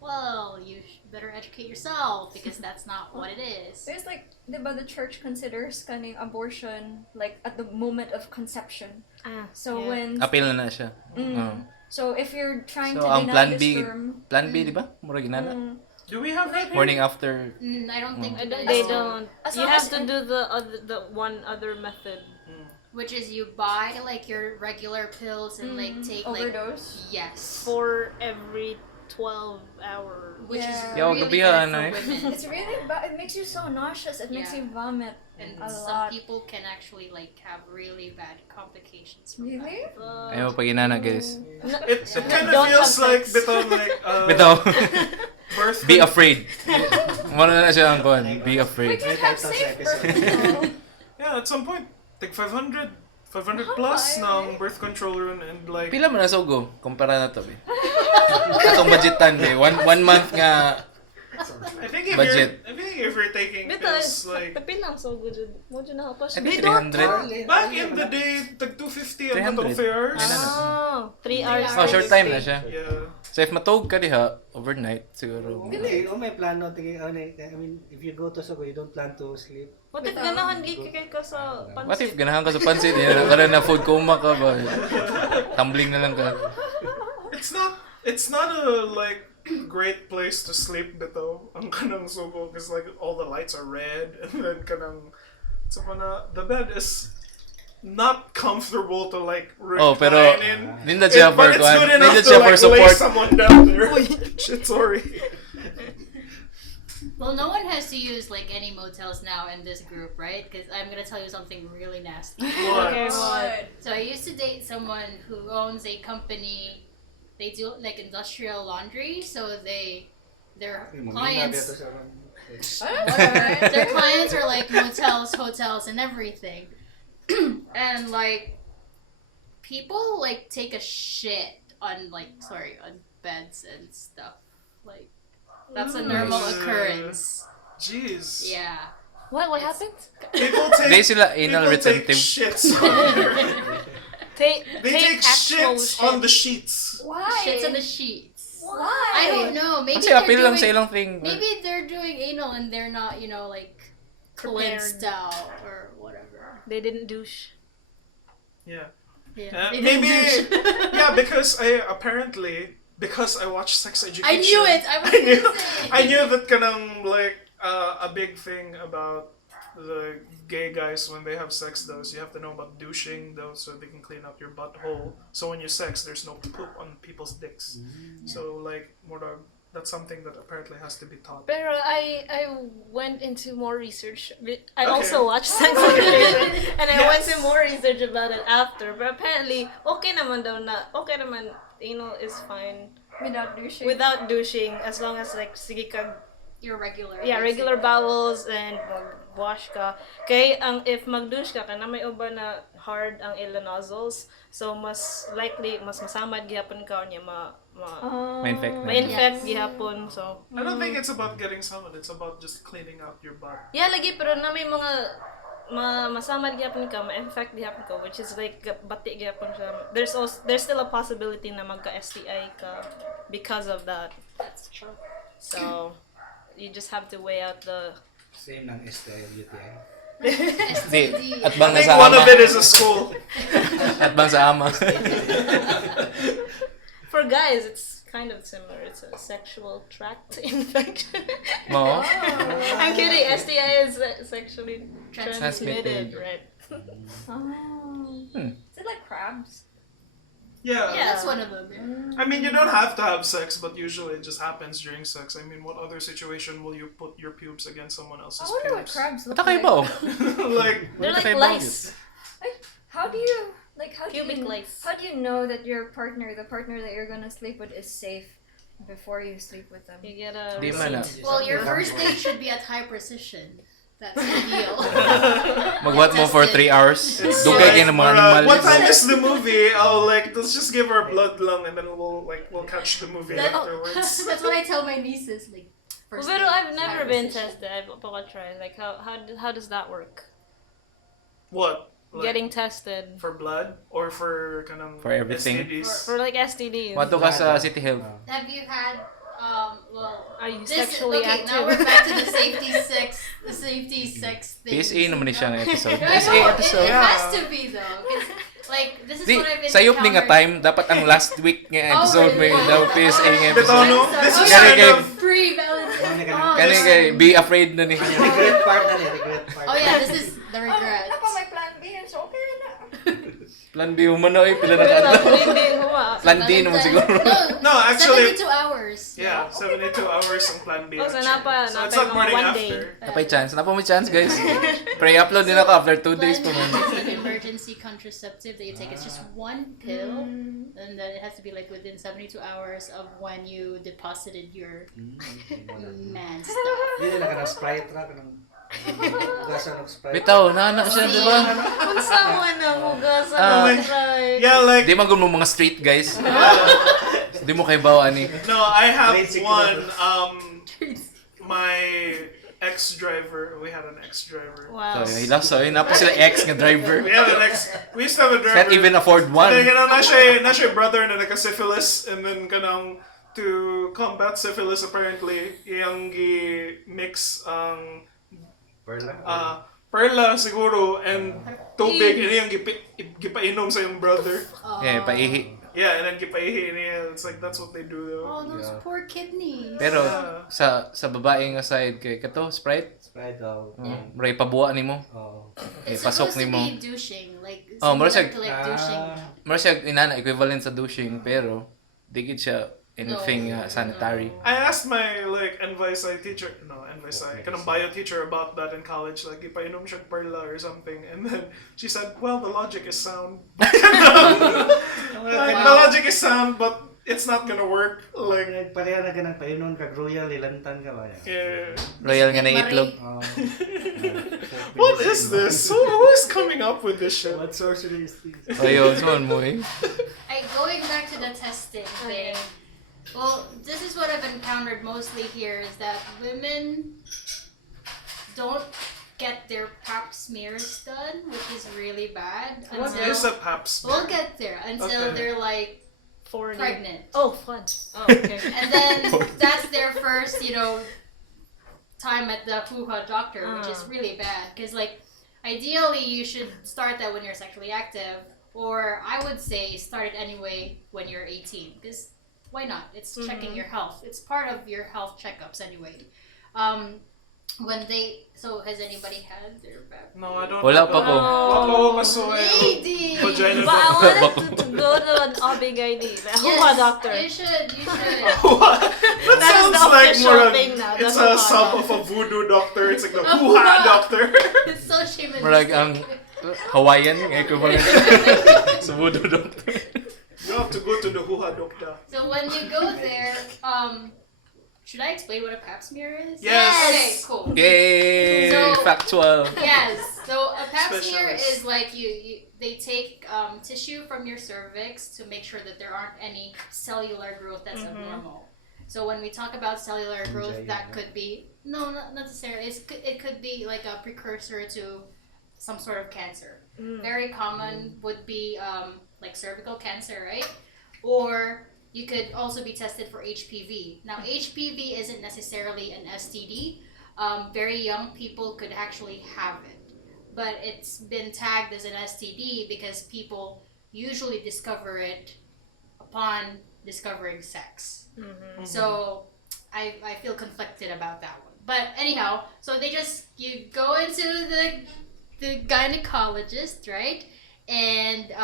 well, you better educate yourself because that's not what it is. There's like, diba the church considers kaning abortion like at the moment of conception. So Yeah. when Apil na siya. so if you're trying So to ang deny plan the B, sperm, plan B di ba? Mura ginana. Do we have that? Morning after. I don't think They don't. As You long have as- to do the one other method. Which is you buy like your regular pills and like take like overdose. yes, For every 12 hours. which is Yeah. Yo, really gabi bad yan, for eh. women. It's really bad. It makes you so nauseous. It makes Yeah. you vomit. And A some lot. people can actually like have really bad complications from Really? Ayaw pa ginana guys. It kind of Don't feels have like sex. bitaw like Bitaw. birth. Be afraid. Muna na siya ang kon. Be We afraid. can have Title sa safe episode. birth. Yeah, at some point, like 500 plus ng birth control run and like Pila man na sugo kumpara na to be. Katong budgetan be. One month nga I think if budget. you're taking pills like Pipilang so good. Mo dyan nakapos. I think 300. back in the day, tag 250 ang 300. matong fares. Oh, 3 hours. Oh, short time na siya. Yeah. So if matog ka diha overnight siguro. Hindi, may plano tingin I mean, if you go to Sogo, you don't plan to sleep. What if ganahan di kay ka sa What if pansit? ganahan ka sa pansit? Yan ka na food coma ka ba? Tumbling na lang ka. It's not a like great place to sleep bitaw ang kanang Sogo because like all the lights are red and then kanang so the bed is not comfortable to like Oh, pero recline in. Nindad siya for But it's good enough Nindad to siya for like lay support. someone down there. Shit, sorry. Well, no one has to use like any motels now in this group, right? Because I'm gonna tell you something really nasty. Okay, What? what? So I used to date someone who owns a company. They do like industrial laundry, so their clients their clients are like motels, hotels, and everything. And like people like take a shit on on beds and stuff. Like that's a normal occurrence. Jeez. Yeah. What happened? People They take sila anal people take retentive. shits on their- They take actual shits shit. on the sheets. Why? Shits on the sheets. Why? I don't know. Maybe Kasi they're appeal lang sa doing, ilang thing. maybe they're doing anal and they're not, like cleansed out or whatever. They didn't douche. Yeah. Yeah. They Maybe. didn't do shit. Yeah, because I watched Sex Education. I knew it. I was I knew, gonna say. I knew that kanang like a big thing about the gay guys when they have sex though, so you have to know about douching though, so they can clean up your butthole. So when you sex, there's no poop on people's dicks. So like that's something that apparently has to be taught. Pero I went into more research. I Okay. also watched Sex Education and I went Yes. to more research about it after. But apparently, okay naman anal is fine Without douching. without douching as long as like sige ka, Your regular. regular bowels and wash ka. Kay if mag-douche ka kana may uba na hard ang ila nozzles, so mas likely mas masamad gihapon ka niya Ma-infect na. ma-infect Yes. gihapon. So I don't think it's about getting someone, it's about just cleaning out your butt. yeah, lagi, pero na may mga masamad gyapon ka, ma-infect gyapon ka, which is like bati gyapon siya. There's still a possibility na magka-STI ka because of that. That's true. So you just have to weigh out the Same ng STI and UTI. Di, at bang I think nasa one ama. of it is a school. At bang sa ama. For guys, it's kind of similar. It's a sexual tract infection. Mo? I'm kidding. STI is sexually Transmitted. transmitted, right? Is it like crabs? Yeah. Yeah. That's one of them. Yeah. I mean, you don't have to have sex, but usually it just happens during sex. I mean, what other situation will you put your pubes against someone I else's wonder what pubes? crabs look Ito kayo like. ba? Oh? Like, They're like Okay, lice. How do you Pubic lice. How do you know that your partner, the partner that you're gonna sleep with, is safe before you sleep with them? You get a Di man na. Well, your first date should be at high precision. That's ideal. Magwat mo for 3 hours. it's Dugay like, kayo ng mga animal. what time is the movie? Oh, like, let's just give her blood lung and then we'll catch the movie afterwards. That's what I tell my nieces. Like, first Pero date, I've high never been precision. tested. I've tried. Like how does that work? What? Like, Getting tested for blood or for kanang For everything. STDs? for like STDs. Mato ka sa City Health. Have you had well? Are you This, sexually okay, active? now we're back to the safety sex thing. PSA naman ni siya ng episode. No, I PSA know, episode. It has to be though. 'Cause, like, this is Di, what I've been sayop ni nga time, dapat ang last week nga episode may daw PSA nga episode. Betono, this is Kani kind kay, of Pre-Valentine. kani kay, be afraid na ni. Regret part na regret part. Oh yeah, this is the regret. Ano pa may plan B? It's okay na. Plan B mo na eh, pila na Pero kadlaw. hindi huma. Plan D naman siguro. No, actually- 72 hours. yeah, 72 hours ang plan B. Oh, so actually. So it's napa not morning one after. day. Napay chance. Napa mo chance, guys. Pre-upload din ako after 2 days pa man. It's an emergency contraceptive that you take. It's just one pill, and then it has to be like within 72 hours of when you deposited your man stuff. Hindi na ka ng Sprite ra ka ng gasa ng Sprite. Bitaw, nana siya, di ba? Unsa man na hugasan Ah. ng try. Yeah, like, Di man gud mo mga street guys. Di mo kay bawa ni. no, I have Grade six one, na my ex-driver, we had an ex-driver. Wow. So, hilaso, napa sila ex nga driver. We used to have a driver. Can't even afford And then, one. na siya brother na nagka-syphilis, and then kanang to combat syphilis apparently, iyang gi-mix ang perla siguro and tubig, and iyang gipainom sa iyong brother. Eh, paihi. Yeah, and then gipaihi niya. It's like that's what they do though. Oh, those Yeah. poor kidneys. Pero Yeah. sa babaeng aside kay kato Sprite, Right, Ray pabuwa nimo. It's pasok supposed to nimo. be douching, like Oh, similar murag to like douching. Mura siya inana equivalent sa douching pero di gid siya anything sanitary. I asked my like NVSI teacher, kanang bio teacher about that in college. Like, ipainom siya perla or something, and then she said, "Well, the logic is sound. Like, the logic is sound, but it's not gonna work." Like, pareha na ganang painon kag royal ilantan ka ba? yeah. Royal nga na itlog. What is this? Who is coming up with this shit? What sorcery is this? Ayun, saan mo eh? Going back to the testing thing. Well, this is what I've encountered mostly here is that women don't get their pap smears done, which is really bad. What is a pap smear? We'll get there until they're like 40. pregnant. Oh, fun. Oh, okay. And then that's their first, time at the hoo-ha doctor, which is really bad. Because, like, ideally you should start that when you're sexually active, or I would say start it anyway when you're 18. Because why not? It's checking your health. It's part of your health checkups anyway. Has anybody had their pap? No, I don't. Wala pa ko. Lady! Vagina But I doctor. wanted to go to an OB-GYN, like Hoo-ha doctor. You should. That That is sounds the like official more thing now, it's the a hoo-ha sub doctor. of a voodoo doctor. It's like the A hoo-ha hoo-ha. doctor. It's so shame. Murag ang Hawaiian nga equivalent sa voodoo doctor. You have to go to the hoo-ha doctor. So when you go there, should I explain what a pap smear is? Yes. Okay, cool. Yay! So- Factual. Yes. So a pap smear Specialist. is like they take tissue from your cervix to make sure that there aren't any cellular growth that's abnormal. So when we talk about cellular growth, that could be not necessarily. It could be like a precursor to some sort of cancer. Very common would be like cervical cancer, right? Or you could also be tested for HPV. Now, HPV isn't necessarily an STD. Very young people could actually have it. But it's been tagged as an STD because people usually discover it upon discovering sex. So I feel conflicted about that one. But anyhow, so you go into the gynecologist, right? And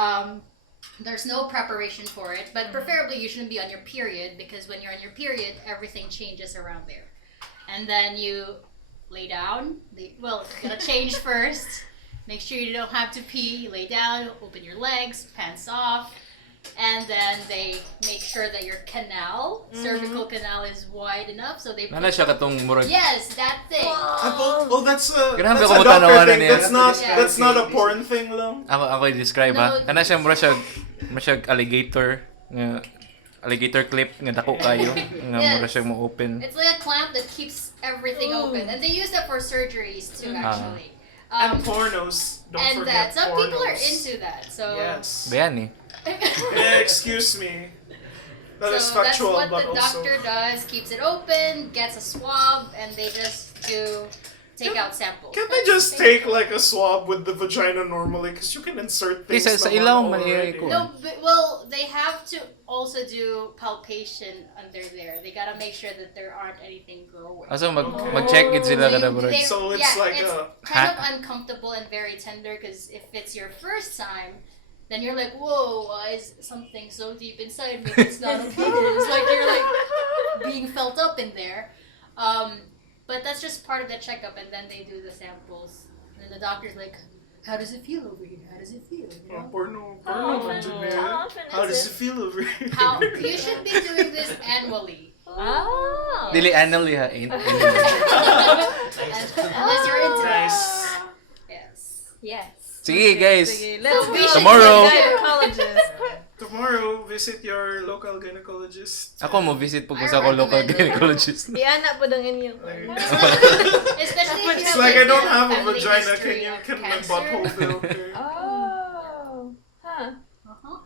there's no preparation for it, but preferably you shouldn't be on your period because when you're on your period, everything changes around there. And then you lay down. You gotta change first. Make sure you don't have to pee. You lay down, open your legs, pants off. And then they make sure that your canal, cervical canal, is wide enough. So they Nana siya katong murag. Yes, that thing. Grabe That's a ko doctor tanawanan thing. niya. That's not a porn thing lang. Ako i-describe ha. No. Kana siya mura siya alligator nga alligator clip nga dako kayo nga mura siya mo open. It's like a clamp that keeps everything open, and they use that for surgeries too, actually. And pornos. Don't And forget that some pornos. people are into that. So Yes. Bayani. Excuse me. That is so that's factual, what but the also. doctor does: keeps it open, gets a swab, and they just take out samples. Can't they just take like a swab with the vagina normally? Because you can insert things. Sa naman ilaw already. ko. No, but, they have to also do palpation under there. They gotta make sure that there aren't anything growing. Aso mag-check gid sila kada murag. So it's like it's a- kind of uncomfortable and very tender because if it's your first time, then you're like, whoa, why is something so deep inside me? It's not okay. It's like you're like being felt up in there. But that's just part of the checkup, and then they do the samples. And then the doctor's like, how does it feel over here? How does it feel? You know? Porno often- vagina. how often How is does it? it feel over here? How you should be doing this annually. Oh. Dili annually ha. Ain't Unless you're into that. Nice. Yes. Yes. Sige guys. Sige, let's So we go. should Tomorrow. to the gynecologist. Tomorrow, visit your local gynecologist. Ako mo visit po ko sa ako local recommend it. gynecologist. Iana po ng inyo. Especially if you It's have like I don't a have a family vagina. history of Can my cancer. butthole be okay? Oh. Huh. Uh-huh.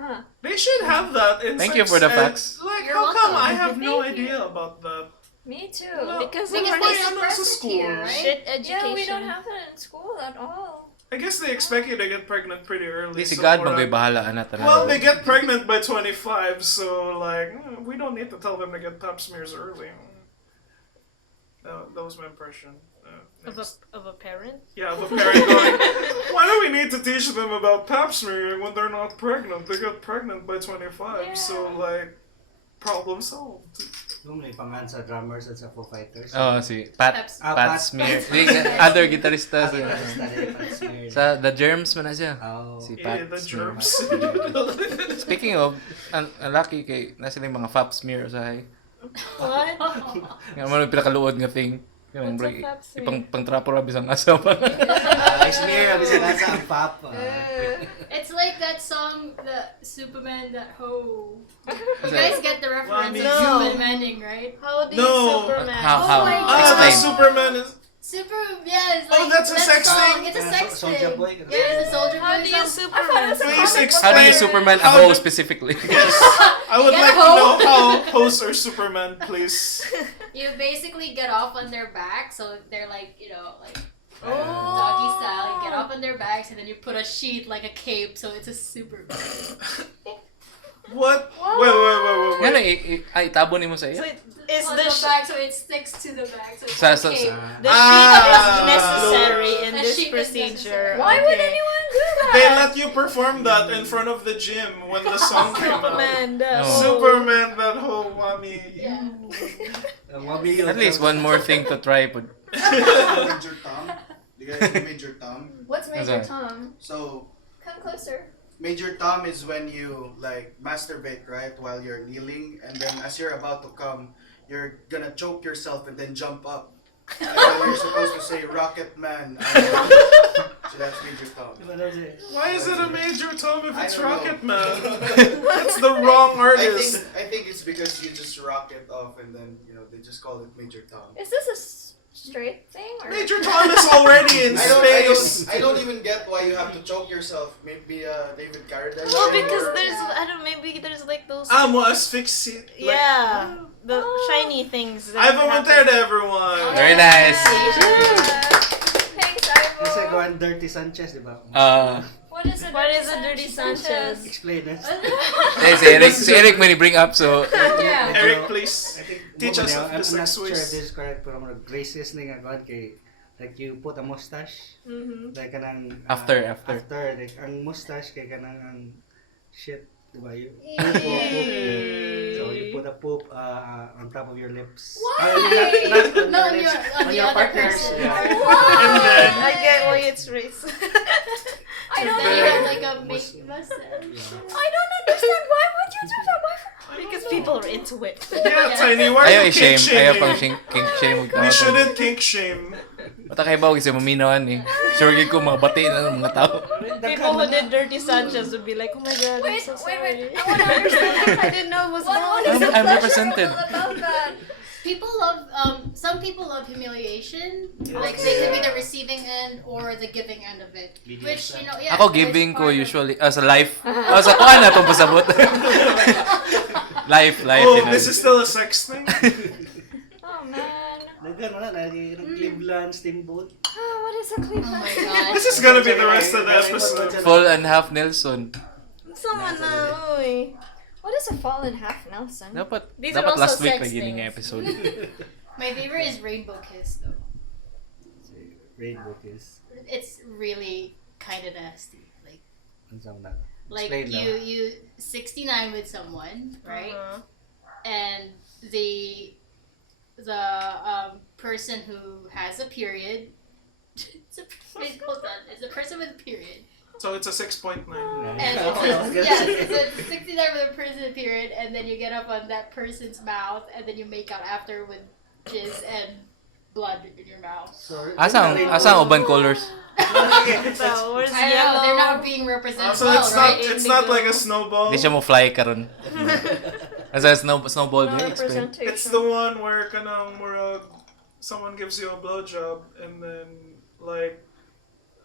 Huh. They should have that in Thank you sex for the ed. facts. Like, You're how come welcome. I have no Thank you. idea about that? Me too. No. Because Because Why they am I suppress so it school? here, right? shit education. Yeah, we don't have it in school at all. I guess they expect you to get pregnant pretty Di early. si so God mura- magay bahala ana Well, they tanan. get pregnant by 25, so like we don't need to tell them to get pap smears early. That was my impression. Next. Of a parent? Yeah, of a parent going, why do we need to teach them about pap smearing when they're not pregnant? They got pregnant by 25, so like, problem solved. May pangan sa drummers at sa Foo Fighters. Oh, si Pat Pat Smear. Other guitarista Sa The Germs man na siya. Oh. Si Yeah, Pat the Smear. germs. Speaking of, ang lucky kay nasa yung mga fap smear usahay. What? Nga mo yung pinakaluod nga thing. Yung What's a fap smear? pang trapo ra bisang asa pa. Smear, bisa nga sa ang pop. It's like that song, the Superman, that ho. You guys get the reference Mommy. of No. Supermaning, right? How do No. you Superman? How? Oh my Ah, the Explain. Superman is... Yeah, it's like Oh, that's a that sex song. thing? It's a Yeah, sex Soulja thing. Boy. Yeah, it's a Soldier How Boy do you song. Superman? Please explain. How do you Superman a How hoe do- specifically? Yes. I would Get like to hoe. know how hoes are Superman, please. You basically get off on their back, so they're like, like Oh. doggy style. You get off on their backs, and then you put a sheet like a cape, so it's a Superman. What? Wait. Yan itabo ni mo sa So iya. is on the the back, so it sticks to the back, so it's Sa- a sa- cape. the Ah. sheet is necessary in The this sheet is procedure? necessary. Why would Okay. anyone do that? They let you perform that in front of the gym when the song came out. Superman, the No. hoe. Superman, that whole mommy. Yeah. At least one more thing to try. But Major Tom. Do you guys know Major Tom? What's Major Okay. Tom? So Come closer. Major Tom is when you like masturbate, right, while you're kneeling, and then as you're about to come, you're gonna choke yourself and then jump up. And then you're supposed to say "Rocket Man." So that's Major Tom. Why is it a Major Tom if I it's don't know. Rocket Man? That's the wrong artist. I think it's because you just rock it off and then they just call it Major Tom. Is this a straight thing? Or? Major Tom is already in space. I don't even get why you have to choke yourself. Maybe David Carradine. Well, because or- there's maybe there's like those. Mo asphyxiate. Like, Yeah, the shiny things. That I've happen. vomited everyone. very nice. Thanks, Kasi Ivo. gawan Dirty Sanchez, di ba? What is a What dirty is a dirty Sanchez? Explain it. Si Eric when he bring up so Yeah. Eric, please. I think Teach us of I'm the not sex sure if ways. this is correct, pero mga racist na nga gawan kay like you put a mustache, like kanang After. like ang mustache kay kanang ang shit, di ba? You Yay. so you put a poop on top of your lips. Why? No, on the other partners. person. Yeah. And then I get why it's race. I don't Then you have know. like a make mustache. I don't understand. Why would you do that? Why? Because people are into it. yeah, Tiny, why ayaw are you kink i-shame, ayaw pang shaming? kink shame. We shouldn't kink shame. Bata kay ba kasi maminawan eh. Sure gid ko mga bati na ng mga tao. People who did Dirty Sanchez would be like, oh my god, I'm Wait, so wait. sorry. I want to understand. I didn't know it was What wrong. is the I'm pleasurable represented. about that? People love some people love humiliation. Like they could be the receiving end or the giving end of it. Which yeah. Ako giving ko usually sa life. Sa kuan na tong pasabot. life, Oh, this is still a sex thing? Oh man. Nagano na Cleveland steamboat. Oh, what is a Oh Cleveland? my god. This is gonna be the rest of the episode. Full and half Nelson. Someone na, oy. What is a fallen half Nelson? These are Dapat also last week sex na gini nga things. episode. My favorite is Rainbow Kiss though. Rainbow kiss. It's really kind of nasty. Ang sound na. Like Explain you 69 with someone, right? Uh-huh. And the person who has a period. Wait, hold on. It's a person with a period. So it's a 6.9. And it's 69 with a person with a period, and then you get up on that person's mouth, and then you make out after with jizz and blood in your mouth. Asang uban colors. So, where's I know yellow? they're not being represented So well, it's not right? it's not like a snowball. Di siya mo fly karon. Asa snowball No ba explain? representation. It's the one where kanang murag someone gives you a blowjob and then like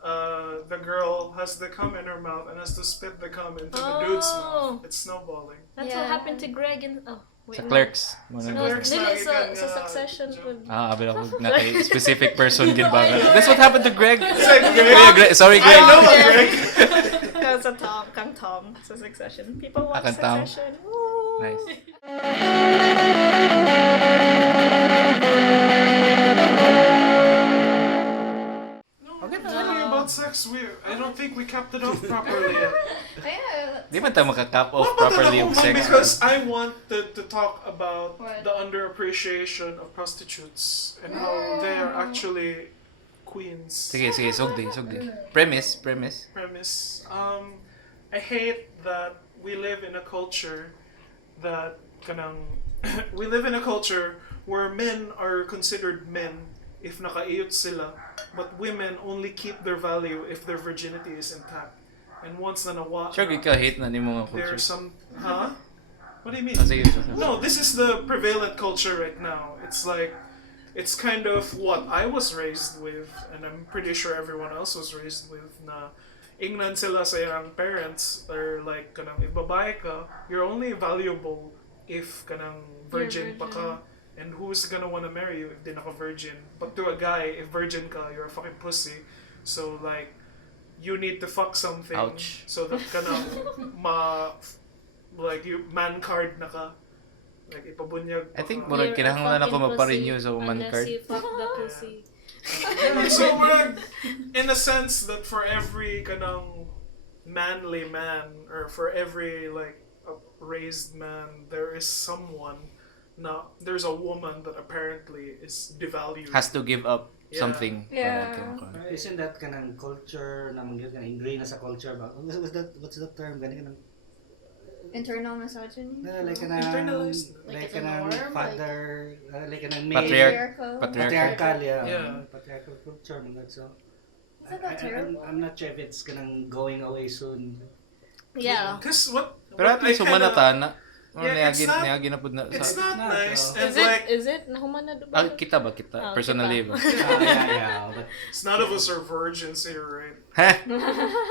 the girl has the cum in her mouth and has to spit the cum into the dude's mouth. It's snowballing. That's what happened to Greg and wait, Sa no. Clerks. No, Clerks dili lagi sa kang, Succession with Abi ako na kay specific person gid ba? That's what happened to Greg. Sorry I Greg. know Greg. Kang sa Tom sa Succession. People watch Kang Tom. Succession. Woo! Nice. sex, I don't think we capped it off properly yet. Yeah. Di man tayo makakap off What about properly the yung woman? sex. Because I wanted to talk about What? the underappreciation of prostitutes and how they are actually queens. Sige, sugdi. Premise. Premise. I hate that we live in a culture that we live in a culture where men are considered men if nakaiyot sila, but women only keep their value if their virginity is intact. And once na nawa, Sure, ka hate na ni mga culture. there's some, huh? What do you mean? Sige. No, this is the prevalent culture right now. It's like, it's kind of what I was raised with, and I'm pretty sure everyone else was raised with, na ingnan sila sa iyang parents, or like, if babae ka, you're only valuable if virgin pa ka, and who's gonna wanna marry you if di naka-virgin? But to a guy, if virgin ka, you're a fucking pussy. So like, you need to fuck something. Ouch. So that like you man card na ka. Like ipabunyag pa I think ka. murag kinahanglan ako maparenew sa woman Unless card. you fuck the pussy. So murag, in a sense that for every manly man, or for every like raised man, there is someone. There's a woman that apparently is devalued. Has to give up Yeah. something. Yeah. Isn't that kanang culture na ingrained na sa culture ba? What's the term? Ganun Internal misogyny. like kanang Internalized. like Like it's a kanang norm, father like kanang male Patriarchal. patriarchal Yeah. patriarchal culture mga so. Isn't that terrible? I'm not sure if it's kanang going away soon. Yeah. Cause what? Pero at least humanata na. Yeah, it's not- Niyagin na pud na. It's sa- not nice, and Is like it nahuman na ba? Kita ba? Ah, Personally ba? Yeah, but none of us are virgins here, right? Huh?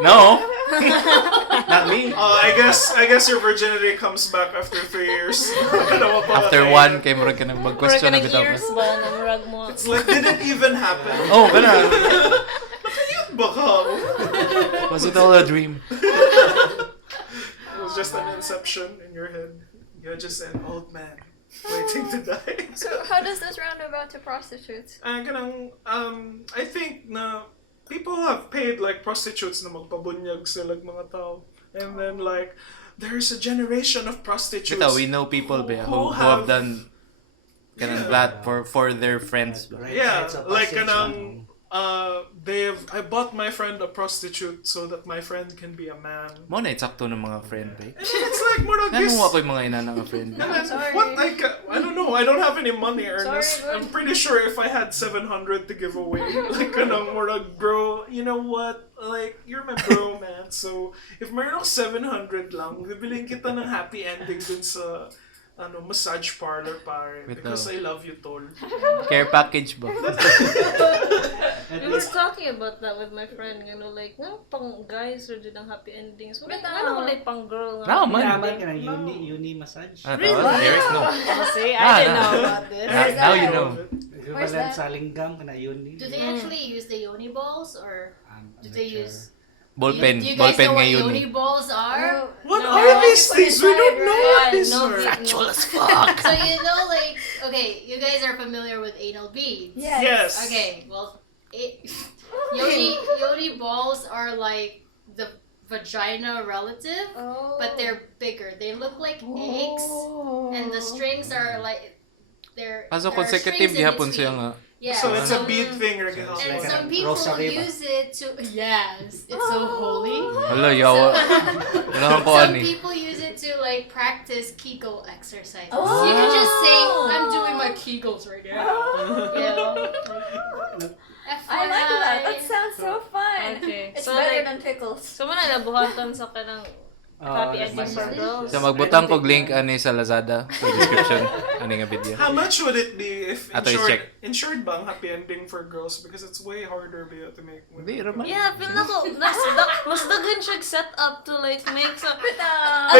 No! Not me. I guess your virginity comes back after 3 years. After one, kay murag ka nang Murag mag-question ka na ng bitaw. years ba na murag mo? It's like, did it even happen? Oh, kana. Baka. Was it all a dream? It was just an inception in your head. You're just an old man waiting to die. So how does this roundabout to prostitutes? I think na people have paid like prostitutes na magpabunyag sila mga tao. And then like, there's a generation of prostitutes. Kita, we know people ba who have done kanang glad for their friends ba. Yeah, rites of like passage, I bought my friend a prostitute so that my friend can be a man. Mo na sakto ng mga friend ba. And it's like more like this. Nanu ako yung mga ina nga friend. And then, Sorry. what I don't know. I don't have any money, Ernest. Sorry, I'm pretty sure if I had 700 to give away, like more like bro, you know what? Like you're my bro, man. So if meron 700 lang, bibiling kita ng happy ending dun sa massage parlor pare Wait, because no. I love you, tol. Care package ba? We were talking about that with my friend, like, pang guys or did ang happy endings. Wala like pang girl nga. No, man. Naman kanang uni massage. Ano to? Eric, no. See, Ah, I didn't no. know about this. Now you know. Equivalent that? sa linggam kana uni. Do they actually use the yoni balls or I'm do not they sure. use? Ballpen. Do you guys Ballpen know what ngayon. yoni balls are? What No. are these things? We don't know what Yeah, these no, are. Factual as fuck. So you know, like, okay, you guys are familiar with anal beads. Yes. Okay, well, yoni balls are like the vagina relative, Oh. but they're bigger. They look like eggs, and the strings are like they're. Paso there are consecutive strings in gihapon siya between. nga. Yeah. So it's a so- bead thing, right? And Like some a people rosary ba? use it to yes, it's so holy. Hala, yawa. Wala kang kuan Some eh. people use it to like practice Kegel exercises. Oh. You can just say, "I'm doing my Kegels right now." You know? I like that. That sounds so fun. Okay. It's So, better like, than pickles. So, muna nabuhatan sa kanang happy ending for girls. So magbutang kog link ani sa Lazada sa description ani nga video. How much would it be if Ato i-check. insured ba ang happy ending for girls? Because it's way harder to make. Hindi raman. Yeah, feel na ko, mas daghan siya set up to like make some... The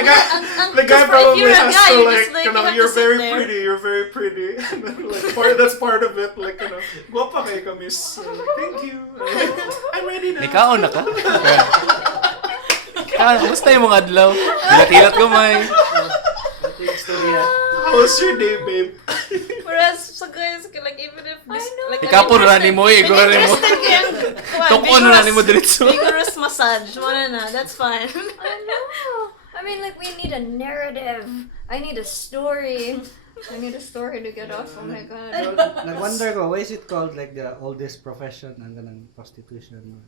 guy, the guy if probably you're a has guy, to you like, just, like, you have you're to sit very there. pretty, you're very pretty. And then, like, that's part of it. Like, guwapa kay ka, miss. Like, thank you. I'm ready now. Ikaw na ka? Basta yung mga adlaw. Hilat-hilat ko may. Ito yung storya. How's your day, babe? Whereas sa guys, like even if this, like Ikaw po na ni mo eh. Ikaw na ni mo. interested kayang Tukon na ni mo diretso. Vigorous massage. Wala na. That's fine. I know. I mean, like, we need a narrative. I need a story. I need a story to get off. Oh my god. Nag-wonder ko, why is it called like the oldest profession ang ganang prostitution?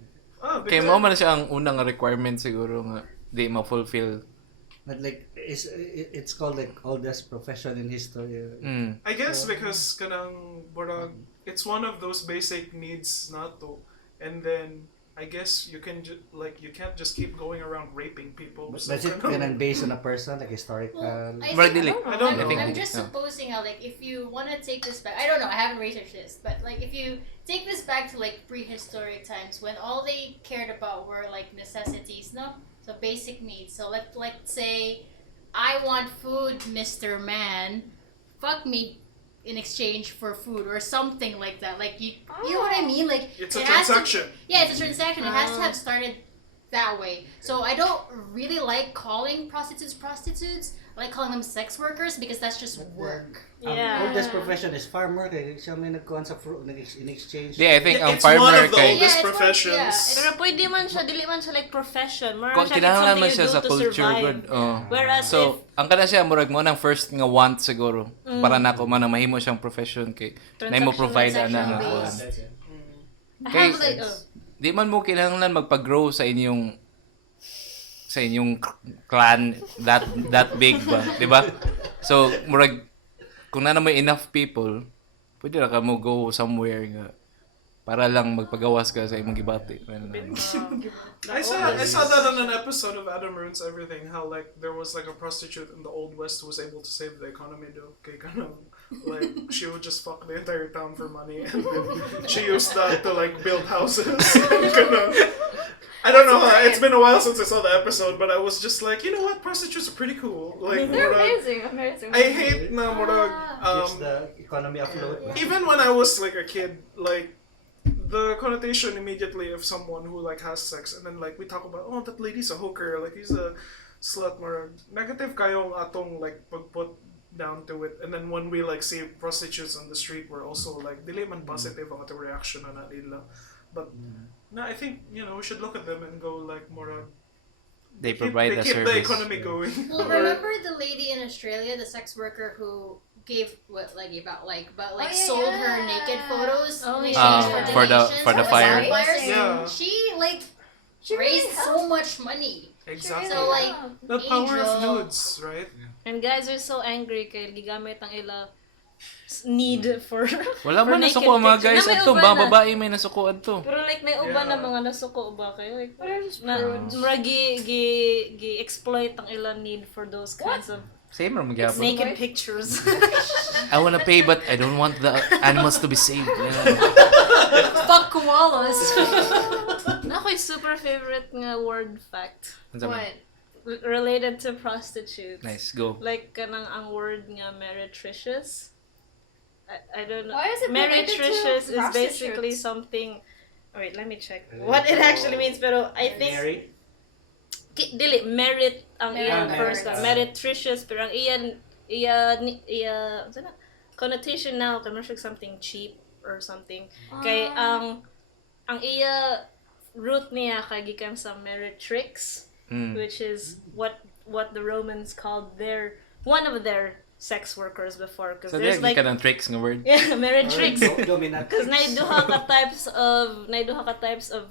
Kay mo man siya ang unang requirement siguro nga di ma-fulfill. But like, it's called like oldest profession in history. I guess because kanang burag, it's one of those basic needs nato, and then I guess you can you can't just keep going around raping people. But So is it ganang based on a person, like historical? Well, Mark Dili. I don't know. I'm just supposing how, like, if you want to take this back, I don't know, I haven't researched this, but like, if you take this back to like prehistoric times when all they cared about were like necessities, no? So basic needs. So let's say, I want food, Mr. Man. Fuck me in exchange for food or something like that. Like you know what I mean? Like It's a it has to- transaction. yeah, it's a transaction. It has to have started that way. So I don't really like calling prostitutes. I like calling them sex workers because that's just work. Ang Yeah. oldest profession is farmer, kaya siya may nagkuhan sa fruit in exchange. Di, I think ang It's one farmer of the kay... oldest Yeah, it's one- professions. yeah, Pero pwede man siya, dili man siya like profession. More Kung siya like kinahanglan something man you siya do sa to culture survive. good. Oh. Whereas So, ang kana siya murag mo nang first nga want siguro para nako man mahimo siyang profession kay na mo provide ana nga kuan. I Okay. have like Di man mo kinahanglan magpa-grow sa inyong clan that big ba, di ba? So, murag kung na may enough people, pwede ra ka mo go somewhere nga para lang magpagawas ka sa imong gibati. I saw that on an episode of Adam Ruins Everything, how like there was like a prostitute in the Old West who was able to save the economy though. Okay, like she would just fuck the entire town for money, and then she used that to like build houses. I don't know. It's been a while since I saw the episode, but I was just like, you know what, prostitutes are pretty cool. Like, They're murag, amazing. I hate na murag, Keeps the economy afloat. even when I was like a kid, like the connotation immediately of someone who like has sex, and then like we talk about, oh, that lady's a hooker, like he's a slut, murag. Negative kayong atong like pagput down to it, and then when we like see prostitutes on the street, we're also like dili man positive ang atong reaction na nila. But no, I think we should look at them and go like more. They provide they a keep the service. economy going. well, remember the lady in Australia, the sex worker who gave sold her naked photos Oh, in yeah. exchange For the donations fire. Yeah. She She really raised so much money. Exactly. So like The power of Angel. nudes, right? And guys are so angry kay gigamit ang ila need for Wala for man naked nasuko mga picture. guys. Na may Ito, uban na. babae may nasukoan to. Pero like may uban na Yeah. mga nasuko ba kayo like na mura gi exploit ang ila need for those kinds of Same ram gyapon. naked pictures. I wanna pay but I don't want the animals to be saved. fuck koalas. Na ako'y super favorite nga word fact What? related to prostitutes. Nice, go. Like kanang ang word nga meretricious. I don't know. Why is it related to Meretricious is prostitutes? basically something. Wait, let me check what it actually means. Pero I think Mary? dili merit ang iyang Merit. first one. Meretricious pero ang iya ano na connotation now commercial something cheap or something. Kay ang iya root niya kay gikan sa meretrix, which is what the Romans called one of their sex workers before, because So there's there like ka ng tricks nga word. yeah meretrix. Dominant. Because naiduha ka types of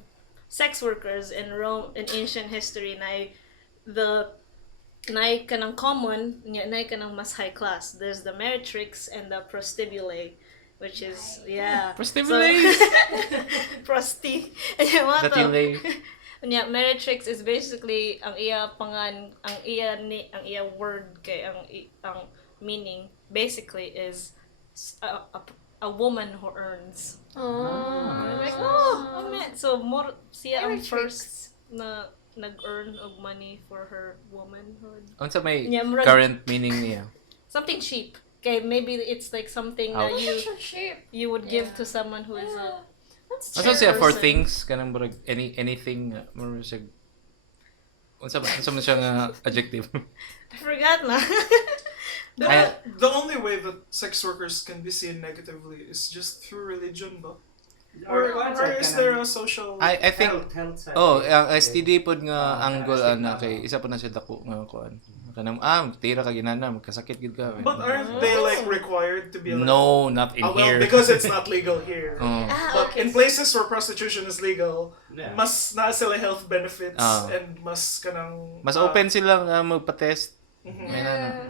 sex workers in Rome in ancient history na kanang common na kanang mas high class. There's the meretrix and the prostibule, which is Prostibule! prosti. Yeah, what That yung lay. yeah, meretrix is basically ang iya word kay ang meaning basically is a woman who earns. Like, so more siya ang Meretrix. first na nag-earn of money for her womanhood. Unsa may Yeah, murag- current meaning niya? Something cheap. Okay, maybe it's like something that Ouch. you would give to someone who is a That's Unsa siya for person. things kanang murag anything mo siya. Unsa man siya nga adjective? I forgot na. The only way that sex workers can be seen negatively is just through religion, but Or is there a social... I think health side. ang STD pod nga angle ana kay isa po na siya dako nga kuan. Kanang tira ka ginana magkasakit gid ka. But aren't they like required to be like... No, not in well, here. because it's not legal here. But okay. in places where prostitution is legal, Yeah. mas na sila health benefits and mas open sila nga magpa-test. May Yeah.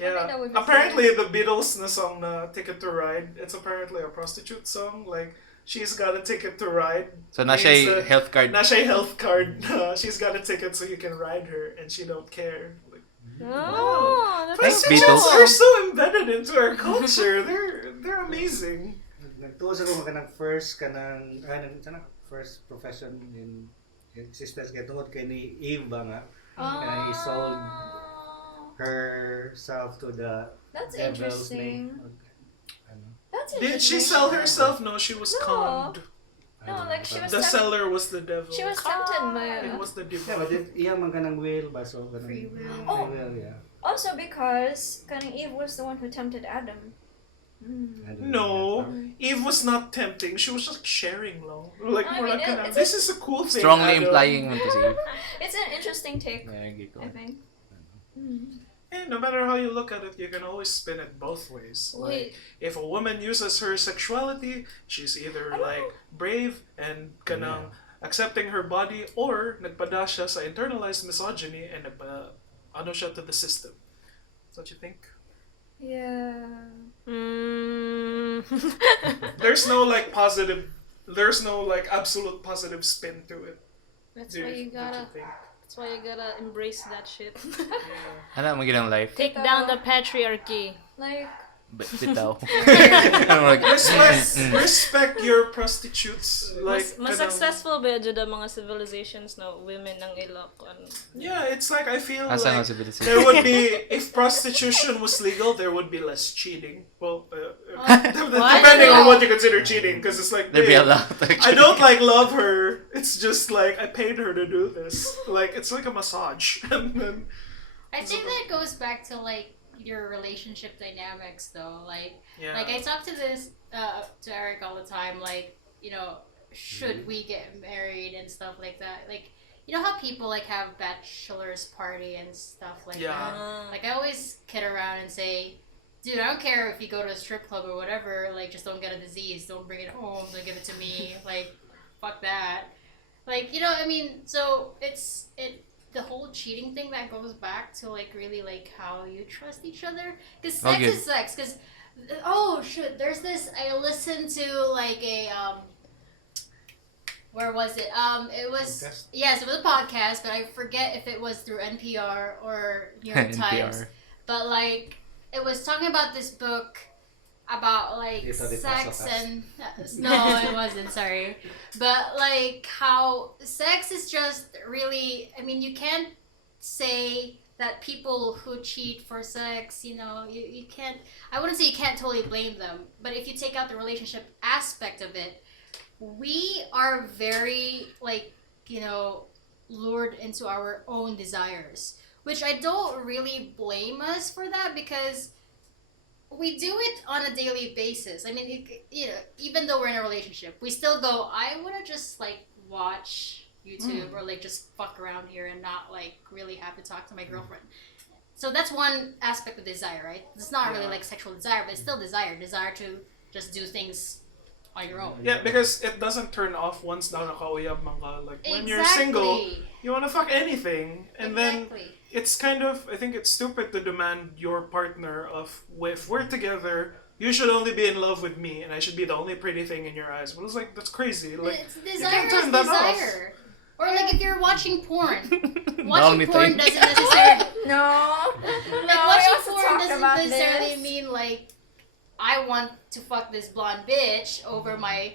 Yeah. that would be Apparently, the Beatles na song na Ticket to Ride, it's apparently a prostitute song. Like, she's got a ticket to ride. So na siya health card. Na siya health card. She's got a ticket so you can ride her and she don't care. Like, Oh, that's Thanks, prostitutes Beatles. are so embedded into our culture. They're amazing. Nagtuos ako kanang first first profession in existence kay tungod kay ni Eve ba nga. Kanang he sold herself to the That's devil's interesting. name. That's Did she interesting. sell herself? No, she was No. conned. No, like she was The seller was the devil. She was tempted by It was the devil. Yeah, but iya man kanang will ba so kanang Free will. Oh. Free will, yeah. also because kanang Eve was the one who tempted Adam. I don't No, know. Eve was not tempting. She was just sharing, long. Like, I more mean, like, it's this is a cool thing. Strongly Adam." implying man to si Eve. It's an interesting take, Yeah, giko. I think. And no matter how you look at it, you can always spin it both ways. Like, if a woman uses her sexuality, she's either like brave and kanang accepting her body, or nagpada siya sa internalized misogyny and ano siya to the system. That's what you think? Yeah. There's no like positive. There's no like absolute positive spin to it. That's Do why you don't gotta. think? That's why you gotta embrace that shit. Yeah. Ana mo ginang life. Take down the patriarchy. Like Bitaw. Respect your prostitutes. Like Mas kanang- successful ba jud ang mga civilizations na women ang ilok on. Yeah, it's like I feel Asa nga like civilization? there would be, if prostitution was legal, there would be less cheating. Well, depending on what you consider cheating, because it's like, There'd be a babe, lot I actually. don't like love her. It's just like I paid her to do this. Like it's like a massage, and then I think that goes back to like your relationship dynamics though. Like yeah. like I talk to this to Eric all the time, like, you know, should we get married and stuff like that. Like, you know how people like have bachelor's party and stuff like Yeah. that? Like I always kid around and say, dude, I don't care if you go to a strip club or whatever, like just don't get a disease, don't bring it home, don't give it to me, like fuck that. Like, you know, I mean, so the whole cheating thing that goes back to like really like how you trust each other, because sex Okay. is sex. Because oh shit, there's this, I listened to like a where was it? It was Podcast? yes, it was a podcast, but I forget if it was through NPR or New York Times. But like it was talking about this book about like You thought it was sex a and no, it wasn't, sorry. But like how sex is just really, I mean, you can't say that people who cheat for sex, you know, you can't, I wouldn't say you can't totally blame them, but if you take out the relationship aspect of it, we are very like, you know, lured into our own desires, which I don't really blame us for that, because we do it on a daily basis. I mean, you know, even though we're in a relationship, we still go, I want to just like watch YouTube or like just fuck around here and not like really have to talk to my girlfriend. So that's one aspect of desire, right? It's not really like sexual desire, but it's still desire to just do things on your own. Yeah, because it doesn't turn off once na nakauyab man ka. Like when you're single, you wanna fuck anything, and then it's kind of, I think it's stupid to demand your partner of, if we're together, you should only be in love with me, and I should be the only pretty thing in your eyes. But it's like, that's crazy. Like, It's you desire can't is turn that off. desire. Or like if you're watching porn, only watching porn thing. doesn't necessarily no. like we watching also porn talked doesn't about necessarily this. mean like I want to fuck this blonde bitch over my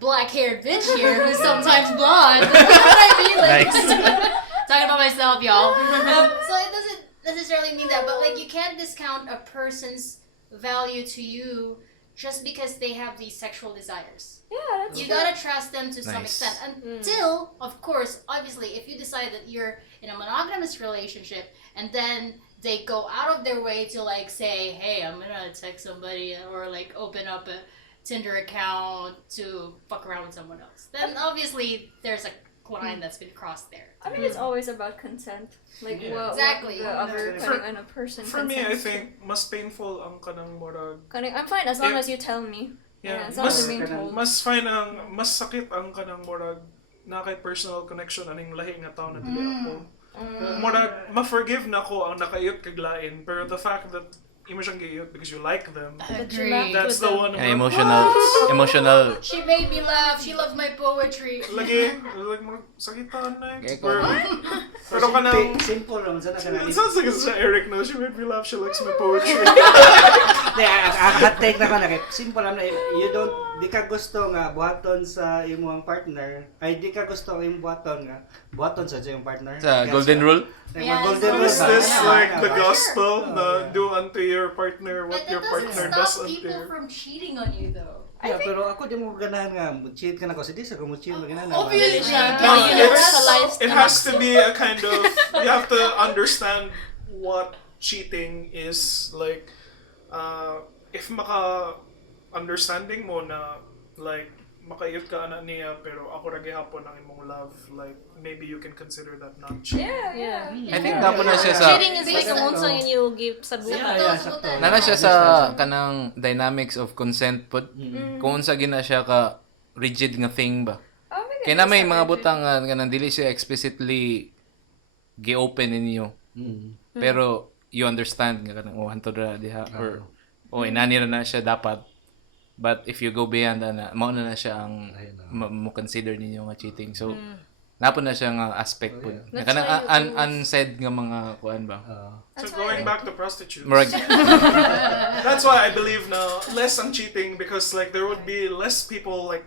black-haired bitch here who's sometimes blonde. You know what I mean? Like, Nice. talking about myself, y'all. So it doesn't necessarily mean that, but like you can't discount a person's value to you just because they have these sexual desires. Yeah, that's You true. gotta trust them to some Nice. extent until, of course, obviously, if you decide that you're in a monogamous relationship and then they go out of their way to like say, hey, I'm gonna text somebody or like open up Tinder account to fuck around with someone else. Then obviously there's a line that's been crossed there. I mean, it's always about consent. Like, what Exactly. the other kind of person For me, I consents to. think mas painful ang kanang murag. I'm fine as long as you tell me. Yeah, as long as mas you're being told. mas fine ang mas sakit ang kanang murag na kay personal connection aning lahi nga tao na dili ako. Murag ma-forgive na ko ang nakaiyot kaglain, pero the fact that imo siyang giiyot because you like them, Agree. that's the one. And emotional. She made me laugh. She loves my poetry. Lagi, like murag sakitan na. Okay, Pero kanang Simple naman sana ka it sounds like it's sa Eric na. She made me laugh. She likes my poetry. ang hot take na ko na simple lang na di ka gusto nga buhaton sa imong partner ay di ka gusto imong buhaton sa imong partner Sa golden rule. Like, Yeah, golden it's rule Is ba? this like the Ba? gospel na Yeah. do unto your partner what But your that partner doesn't does stop unto people your... from cheating on you though. Yeah, pero ako di mo ganahan nga cheat ka na ko si Disa ko mo cheat mo ganahan. Obviously. No, Universalized it has to be a kind of, you have to understand what cheating is. Like, if maka-understanding mo na, like, makaiyot ka ana niya, pero ako ra gihapon ang imong love, like, maybe you can consider that not cheating. Yeah. I think dapat na siya sa Cheating is like ang unsang inyo give sa buhay. sakto. nana siya sa kanang dynamics of consent pod. Kung unsa gina siya ka rigid nga thing ba. Oh my Kaya na may mga butang nga kanang dili siya explicitly gi-open ninyo. Pero you understand nga kanang hanto ra diha or inani ra na siya dapat. But if you go beyond na mao na siya ang mo consider ninyo nga cheating. So napon na siya nga aspect po. That's Kanang why you unsaid nga mga kuan ba. So going back to prostitutes. Murag That's why I believe now less on cheating because like there would be less people like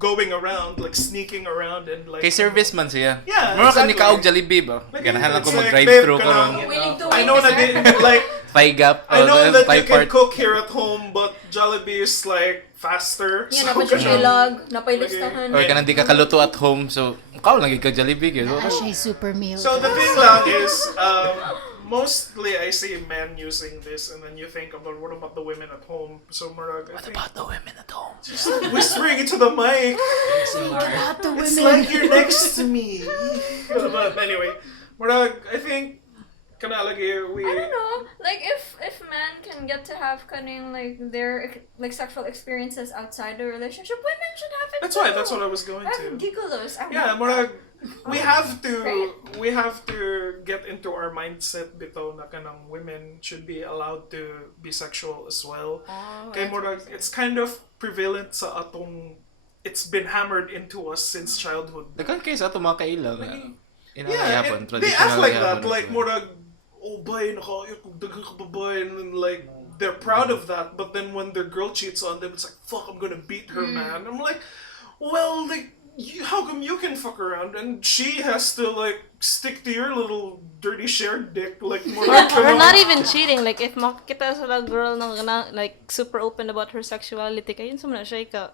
going around like sneaking around and like kay service man siya. Yeah, Mura ka ni exactly. kaog Jollibee ba? Like, Ganahan lang ko it's like, mag-drive-thru babe, ko kanang- ron. Willing to I wait know this that they, like Thigh gap. I know that thigh you can part. cook here at home but Jollibee is like faster. Yeah, so napay siya kanang- log, napay listahan. Or kanang di ka kaluto at home so ikaw lang ka Jollibee gyud. Siya super meal. So the thing lang is, mostly I see men using this, and then you think about what about the women at home? So Murag, I think the women at home? whispering into the mic. About the It's women. like you're next to me. But anyway, Murag, I think kanalagi we. I don't know. Like if men can get to have kaning like their like sexual experiences outside the relationship, women should have it. That's too. why. That's what I was going I'm to. ridiculous. I Yeah, want Murag. We have to Right? we have to get into our mindset bitaw na kanang women should be allowed to be sexual as well. Kay murag it's kind of prevalent sa atong it's been hammered into us since childhood. Dagan kay sa ato mga kaila nga. Yeah, Inahayapon, they act like that. traditional Like murag oh bay nakaayot kog daghang ka babae and then, like they're proud of that, but then when their girl cheats on them, it's like fuck, I'm gonna beat her, man. I'm like, well, like. How come you can fuck around and she has to like stick to your little dirty shared dick like more Or not even cheating, like if makita sa girl na like super open about her sexuality, kayo sa na siya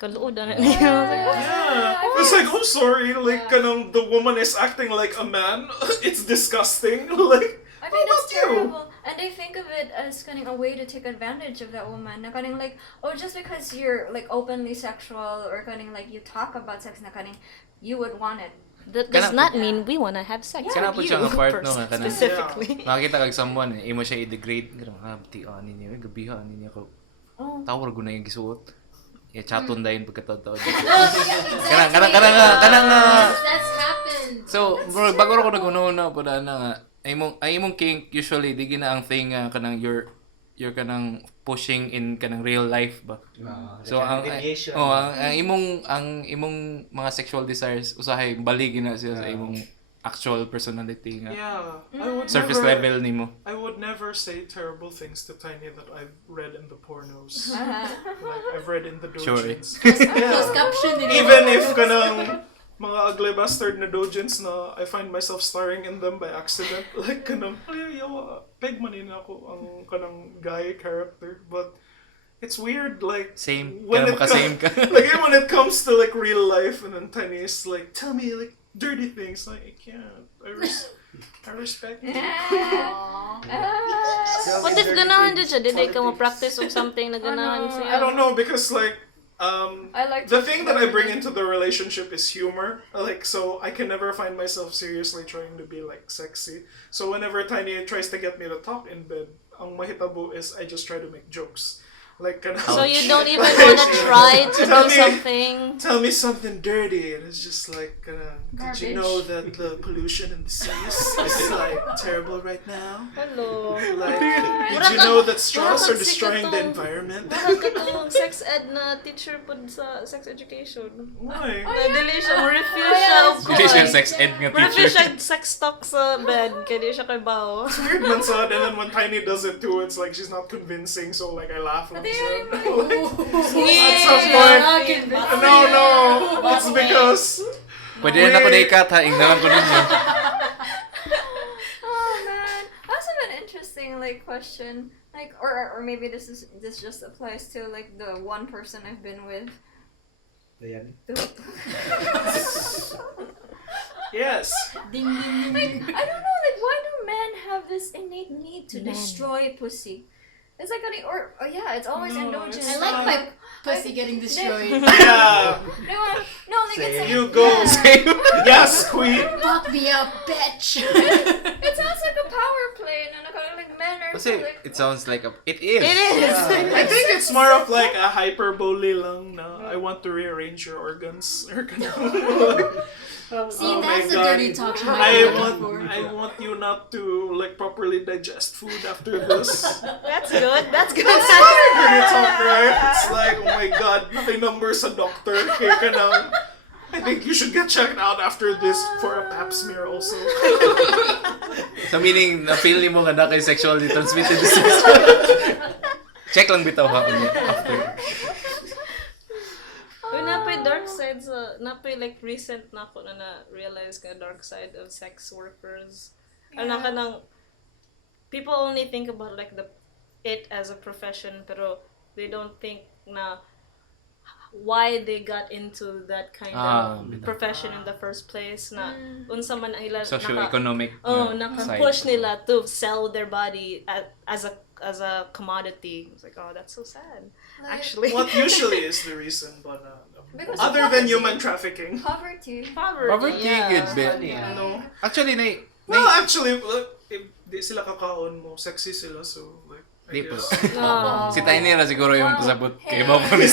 kaluod na niya. Yeah, it's like, oh sorry, like kanang the woman is acting like a man. It's disgusting. Like I think how that's about you? terrible. And they think of it as kind of a way to take advantage of that woman. Na kaning like, oh, just because you're like openly sexual or kaning like you talk about sex, na kaning you would want it. That does not mean we wanna have sex Kana with po you siya nga part no nga kanang specifically. makita kag someone imo siya i-degrade kanang tian ninyo gabihan ninyo ko. Tawar ko na yung gisuot. Chaton dayon pagkataon. Kanang That's happened. So, bro, bago ko nagununa po na nga imong kink usually di gina ang thing kanang you're kanang pushing in kanang real life ba. So ang imong mga sexual desires usahay baligin na siya sa imong actual personality nga. Yeah, I would Surface never, level nimo. I would never say terrible things to Tiny that I've read in the pornos. Like I've read in the Sure. dojins. Close caption din. Even if kanang mga ugly bastard na dojins na I find myself starring in them by accident, like kanang ay yawa peg man na ako ang kanang guy character, but it's weird like Same. when Kana it maka-same ka. like when it comes to like real life and then Tiny is like tell me like dirty things, like I can't. I respect you. What if ganahan din siya. Dili ka mo practice og something na ganahan siya. I don't know because like I like the to thing that I bring learn. into the relationship is humor. Like, so I can never find myself seriously trying to be like sexy. So whenever Tiny tries to get me to talk in bed, ang mahitabo is I just try to make jokes. Like, So you don't even want to try to Tell do me- something? tell me something dirty, and it's just like, did you Garbage. know that the pollution in the seas is like terrible right now? Hello. Like, did you know that straws are destroying the environment? Murag katong sex ed na teacher pod sa sex education. Why? Na dili siya mo refuse siya og Hindi siya kuan. sex ed nga Refuse siya teacher. sex talk sa bed kaya di siya kay bao. Weird man saw it, and then when Tiny does it too, it's like she's not convincing, so like I laugh. And They I'm are so- like, Yeah. at some point, no, it's because Pwede rin ako na ikat ha. Ignaran ko ninyo. Oh man, I also have an interesting like question, like or maybe this just applies to like the one person I've been with. Bayani. yes. Ding, ding, ding. I don't know, like why do men have this innate need to destroy pussy? It's like yeah, it's always No, indulgent. it's I like not. my pussy getting destroyed. Yeah. No, like it's like You go. Yes, queen. Fuck me up, bitch! it sounds like a power play, and like men are so, Kasi like it sounds like it is. It is. I think it's more of like a hyperbole lang na I want to rearrange your organs or See, Oh my that's the God. dirty talk show I I'm want looking for. I want you not to like properly digest food after this. That's good. That's good. Dirty talk, right? It's like, oh my God, nothing number sa doctor. Kaya ka nang, I think you should get checked out after this for a pap smear also. So meaning, na-feel mo nga na kay sexually transmitted disease. Check lang bitaw ha. After. Uy, napay dark side sa, napay like recent na ako na realize ka dark side of sex workers. Ano ka nang, people only think about like it as a profession, pero they don't think na why they got into that kind of profession in the first place, na unsa man ang ila Socio-economic naka-push side. nila to sell their body as a commodity. It's like, oh, that's so sad. Actually, What usually is the reason, but Because other of than poverty. human trafficking. Poverty. Poverty, yeah. good bit. No. Actually, Well, actually, di sila kakaon mo, sexy sila, so like, I Di po. guess. Oh. Si Tiny na siguro yung pasabot kay mo ko ni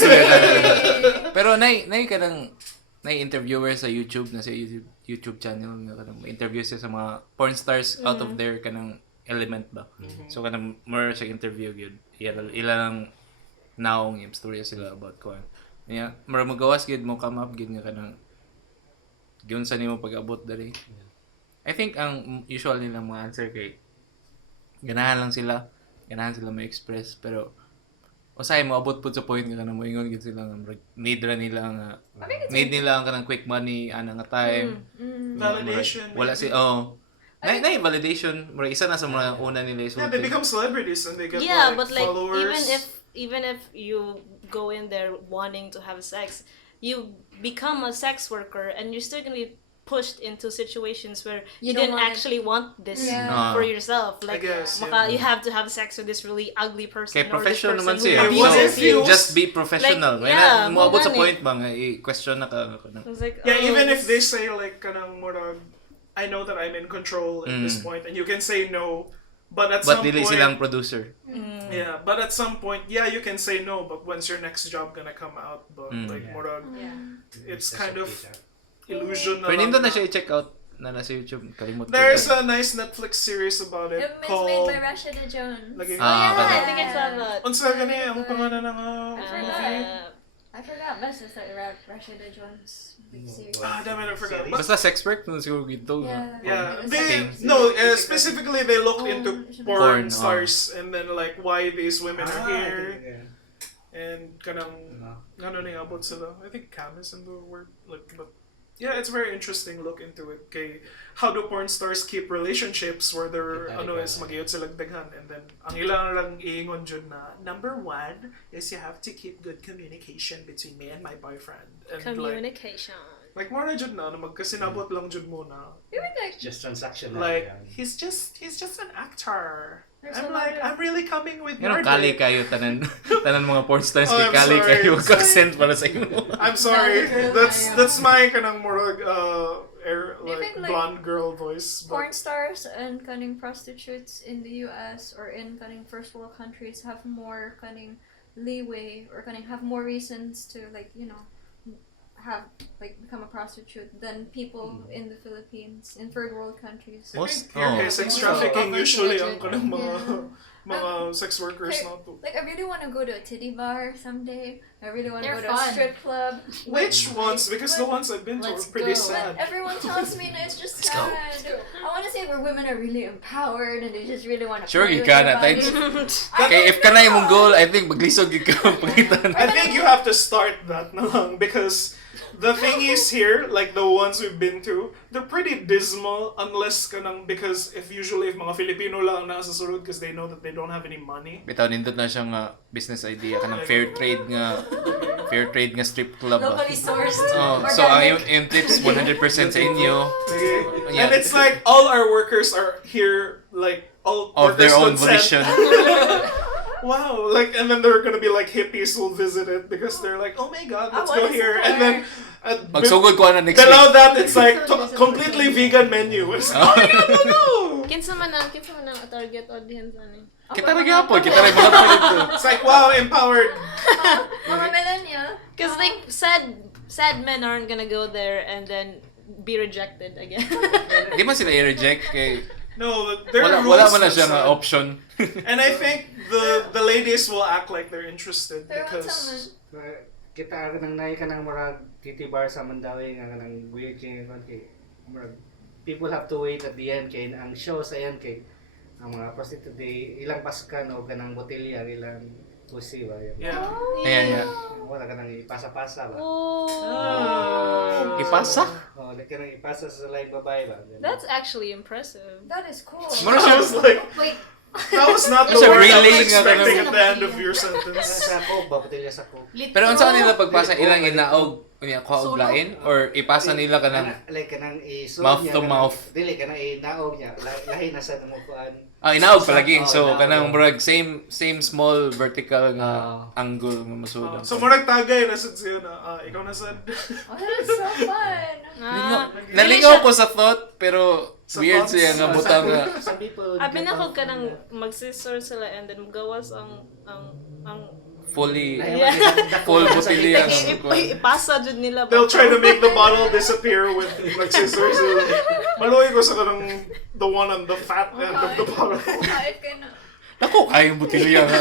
Pero nay ka nang interviewer sa YouTube na sa YouTube channel nga kanang interview siya sa mga porn stars out of their kanang element ba. So kanang more siya interview gyud. Ilang naong yung story sila about ko. Niya, mura magawas gyud mo come up gyud nga kanang gyud sa nimo pag-abot diri. I think ang usual nilang mga answer kay ganahan sila ma-express pero usahay mo abot pud sa point nga kanang moingon gid sila nga need nila ang kanang quick money ana nga time. Validation. Wala si na validation mura isa na sa mga una nila Yeah, they isulti. become celebrities and they get Yeah, like, but like followers. even if you go in there wanting to have sex, you become a sex worker and you're still gonna be pushed into situations where you don't didn't want it. actually want this Yeah. for yourself. I Like, guess, you have to have sex with this really ugly person Kay or this professional person naman who siya. What abuses if you. you- Just be professional. Like, Wala yeah, mo abot sa magani. point ba nga i-question na ka. It's like, Yeah, oh, even if this- they say like kanang murag, I know that I'm in control at this point, and you can say no, but at But some dili point, silang producer. yeah, but at some point, yeah, you can say no, but when's your next job gonna come out? But like murag, it's kind of illusion. Pero lang nindot na siya i-check out na nasa YouTube. Kalimot ko. There's a nice Netflix series about it It's made called. by Rashida Jones. Lagi- I think I saw that. Unsa gani ang pangalan ng I forgot. Best is like Rashida Jones big series. damn it, I forgot. But, Basta sex work nun siguro gito. yeah, It's they like- no specifically they looked into porn Porn, stars and then like why these women are here Yeah. and kanang ano na yung abot sila. I think cam is in the word like but yeah, it's a very interesting look into it. Kay how do porn stars keep relationships where they're ano is magiyot silang daghan and then ang ilang lang iingon jud na number 1 is you have to keep good communication between me and my boyfriend and Communication. like more na jud na magkasinabot lang jud mo na You would like Just transactional. like yeah. he's just an actor There's I'm a like, lot I'm really coming with Yan your ang kali dick. kayo, tanan mga porn stars Oh, kay I'm kali sorry. kayo consent para sa imo. I'm sorry. That's my kanang murag Do you think, like, blonde girl voice. porn But stars and cunning prostitutes in the US or in cunning first world countries have more cunning leeway or cunning have more reasons to like, you know, have like become a prostitute than people in the Philippines in third world countries. I Most- think here kay oh. sex Most trafficking of us usually legit. ang kanang mga sex workers Okay. na to. Like I really want to go to a titty bar someday. I really want to They're go to a fun. strip club. Which ones? Because the ones I've been to are Let's pretty go. sad. But everyone tells me that it's just sad. I want to say where women are really empowered and they just really want to Sure, play you with can their at times. bodies. Okay, if ka na imong goal, I think maglisod gid ka ang pagitan. I think you have to start that na lang because the thing is here, like the ones we've been to, they're pretty dismal unless kanang because if mga Filipino lang ang nasa sulod because they know that they don't have any money. Bitaw nindot na siya nga business idea kanang fair trade nga strip club ba. Locally sourced. Oh, so ang yung tips 100% sa inyo. Okay? Yeah. And it's like all our workers are here like all Of their own workers volition. consent. Wow, like and then they're gonna be like hippies who'll visit it because they're like, oh my god, let's I go wanna here. support. And then Magsugod ko na next week. below that it's like completely vegan menu. It's like, oh my god, no! Kinsa man ang target audience ani. Kita ra gyapon, kita ra mga dito. It's like, wow, empowered. Mga millennia. Because like sad men aren't gonna go there and then be rejected again. Di man sila i-reject kay No, there are rules. wala man na that siya nga said- option. And I think the ladies will act like they're interested There was because someone. Kita ka nang nahi ka ng marag titi bar sa Mandawi nga kanang weird kay marag people have to wait at the end kay ang show sa end kay ang mga prostitute ilang paskan o kanang botelya ilang pussy ba yun. yeah. Ayan. Wala ka nang ipasa-pasa ba. Oh. Ipasa? Oh, ka nang ipasa sa laing babae ba. Ganun. That's actually impressive. That is cool. Mura I siya was like, Wait, that was not the There's a word I was railing nga expecting ganun. at the end of your sentence. Sa coke ba botelya sa coke. Pero unsa nila pagpasa ilang inaog unya ko og lain or ipasa nila kanang like kanang Mouth to mouth. Dili kanang inaog niya lahi na sa mo kuan. inaog palagi. Oh, So inaog. kanang murag same small vertical nga Oh. angle nga masudan. So murag tagay na sad siya na ikaw na sad. Oh, that is so fun. Nalingaw ko sa thought pero Sa weird thoughts? siya nga butang nga Some people Abi na ko kanang mag-scissor sila and then gawas ang fully Yeah. full botelya nga ipasa jud nila ba. They'll try to make the bottle disappear with like scissors. Maluoy ko sa kanang the one on the fat end of the bottle. Kahit ka na. Nako kayong botelya nga.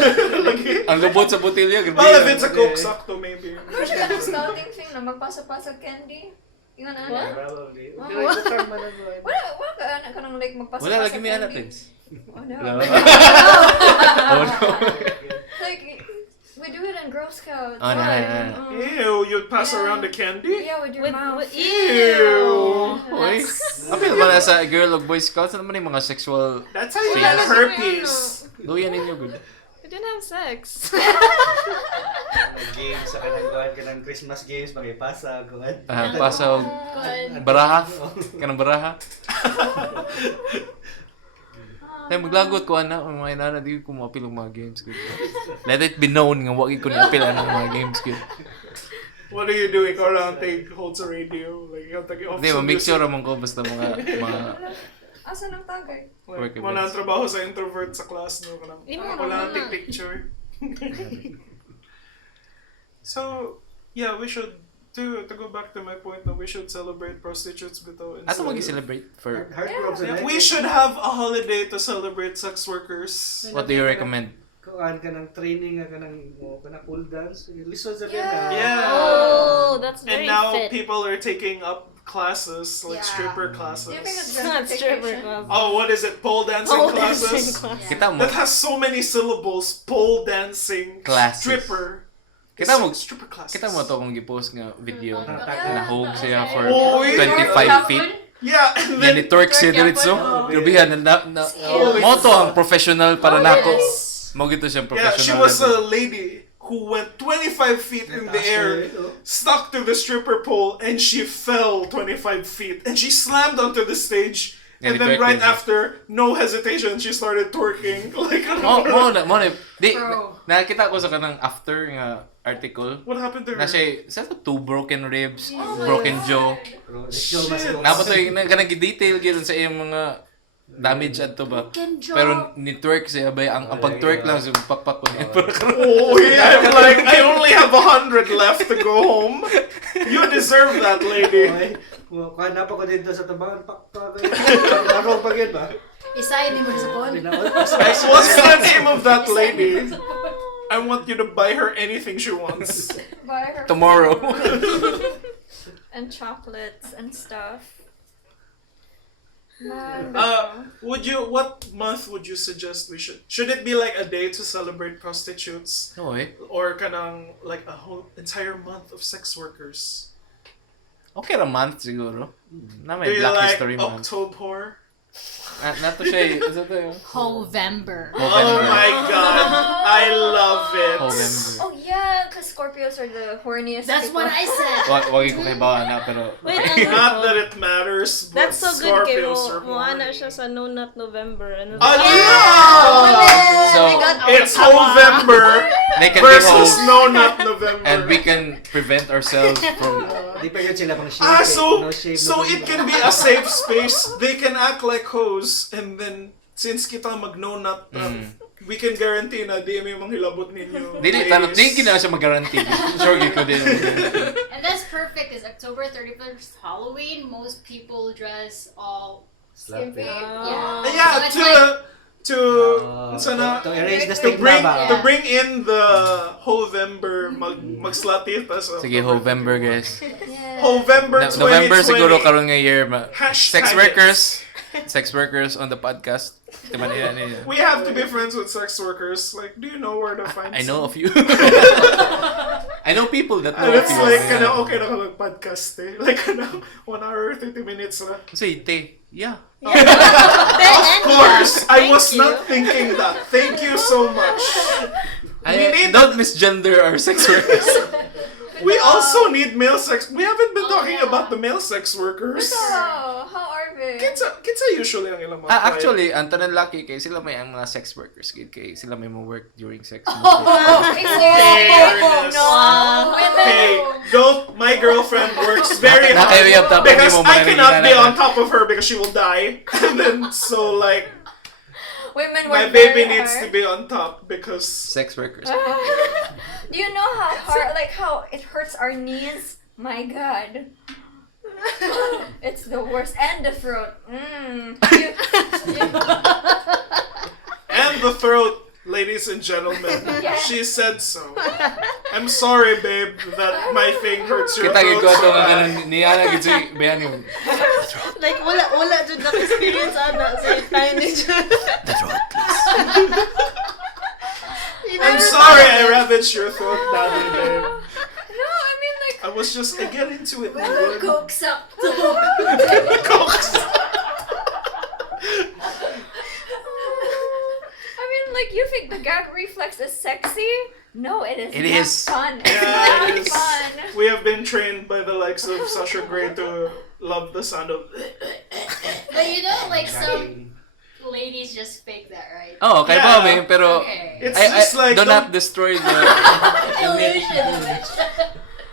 Ang lubot sa botelya grabe. Well, if it's a Coke sakto maybe. Ano siya kanang scouting thing na magpasa-pasa candy? Ingan ana. probably. Wow. Dili ko tang managoy. Wala ka ka nang like magpasa-pasa Wala lagi may candy. anatins. Oh no. Wala. Oh no. Like we do it in Girl Scouts. Oh, no, Why? no, no. Ew, you'd pass Yeah. around the candy? Yeah, with your mouth. Ew. Uy. Apil ba na sa girl of boy scouts naman yung mga sexual That's how you Yeah. get herpes. luyan ninyo good. We didn't have sex. Games sa kanang kuan kanang Christmas games magipasa kuan. Pasaw good. baraha. Kanang baraha. Tay maglagot ko ana ang mga inana di ko maapil ang mga games good. Let it be known nga wagi ko naapil ang mga games good. What do you do? Ikaw lang holds a radio. Like, ikaw take-off Hindi, ma-make sure ramon ko basta mga Asa nang tagay? Like, Work wala events. trabaho sa introvert sa class, no? Kanang, Imo, wala wala. take picture. So, yeah, we should, to go back to my point that we should celebrate prostitutes bitaw. ato mag-celebrate for Heartthrob sa We should have a holiday to celebrate sex workers. what do you recommend? kuan kanang training nga kanang kanang pole dance. Lisod sa Yeah. Yeah. Oh, that's And very now fit. people are taking up classes, like Yeah. stripper Do classes. you think it's Not stripper gentrification? class. Oh, what is it? Pole dancing Pole classes? dancing class. Kita mo, That has so many syllables. Pole dancing Classes. stripper. kita mo, stripper classes. kita mo to kung gipost nga video. Yeah. Nahog siya for Oh, yeah. 25 feet. Yeah, and Yan then ni Torque siya diretso. Grabihan na moto ang professional para nako. Mo gito siyang yeah, she professional. was a lady who went 25 feet in the air, stuck to the stripper pole, and she fell 25 feet, and she slammed onto the stage. And then right after, no hesitation, she started twerking. Like, Mo na. Di, Bro. nakita ko sa kanang after nga article. what happened to her? Na siya, sa 2 broken ribs, broken jaw. Pero the show must go on. Napot yung kanang detail gyud sa iyang mga damage adto ba. Pero ni twerk siya ba ang pag-twerk lang sa pakpak ko niya. Oh, yeah, I'm like, I only have 100 left to go home. You deserve that, lady. Okay. Kuha na pa ko dito sa tabangan. Pakpak. Barong pa yun ba? Isayin mo sa phone. What's the name of that lady? I want you to buy her anything she wants. Buy her Tomorrow. and chocolates and stuff. Man, What month would you suggest we should it be like a day to celebrate prostitutes? No eh. Or kanang like a whole entire month of sex workers? Okay ra month siguro. Na Do may you Black like History Month. October? Nato siya, ano to yung? Hoevember. Oh my god, I love it. Hoevember. Oh yeah, because Scorpios are the horniest. That's people. what I said. Wag ko kay bawa na pero Wait, Not that it matters, but That's so good kay Scorpios are mo ana horny. siya sa No Nut November. Ano Yeah! So, It's Hoevember they can be versus hoes No Nut November. and we can prevent ourselves from Di pa yun sila pang shave. So No shave, so no it shave. can be a safe space. They can act like hoes, and then since kita mag no nut, we can guarantee na di may manghilabot ninyo. Dili ladies. kina siya mag-guarantee. Sure gyud ko din. And that's perfect because October 31st, Halloween, most people dress all Skimpy. yeah. Yeah, So it's to sana to erase the to stigma ba? bring in the Hoevember mag-slutty tas Sige, Hoevember guys. Yeah. Hoevember 2020. November siguro karon nga year Hashtag sex workers on the podcast. Diba nila. We have to be friends with sex workers. Like, do you know where to find I know a some? few. I know people that know And a it's few. like, okay na ka mag-podcast eh. Like, 1 hour, 30 minutes na. Say, yeah. Of course! I was you. not thinking that. Thank you so much. Don't misgender our sex workers. We also need male sex. We haven't been talking about the male sex workers. Oh, how are they? Kinsa usually ang ilang mga Actually, ang tanan laki kay sila may ang mga sex workers kay sila may mo work during sex. Ernest. Hey, don't. My girlfriend works very Nakayuyab hard tapos because mo I mga cannot be nangyayari. on top of her because she will die. And then so like Women my work baby very needs to hard. be on top because Sex workers. Do you know how hard, like how it hurts our knees? My God. It's the worst. And the throat. and the throat, ladies and gentlemen. She said so. I'm sorry, babe, that my thing hurts your Kita gid throat ko so ato nga bad. ganun ni ana gid si Bayani. Like wala jud na experience ana sa tiny jud. The throat. I'm sorry I ravaged your throat badly, babe. No, I mean like I was just, I get into it. man. Coke suck. Cokes. I mean like you think the gag reflex is sexy? No, it is. It not is. fun. It's Yeah, not it is. fun. We have been trained by the likes of Sasha Grey to love the sound of. But you know, like some ladies just fake that, right? Oh, kay Yeah. ba may pero Okay. It's I just like do not destroy the Illusion.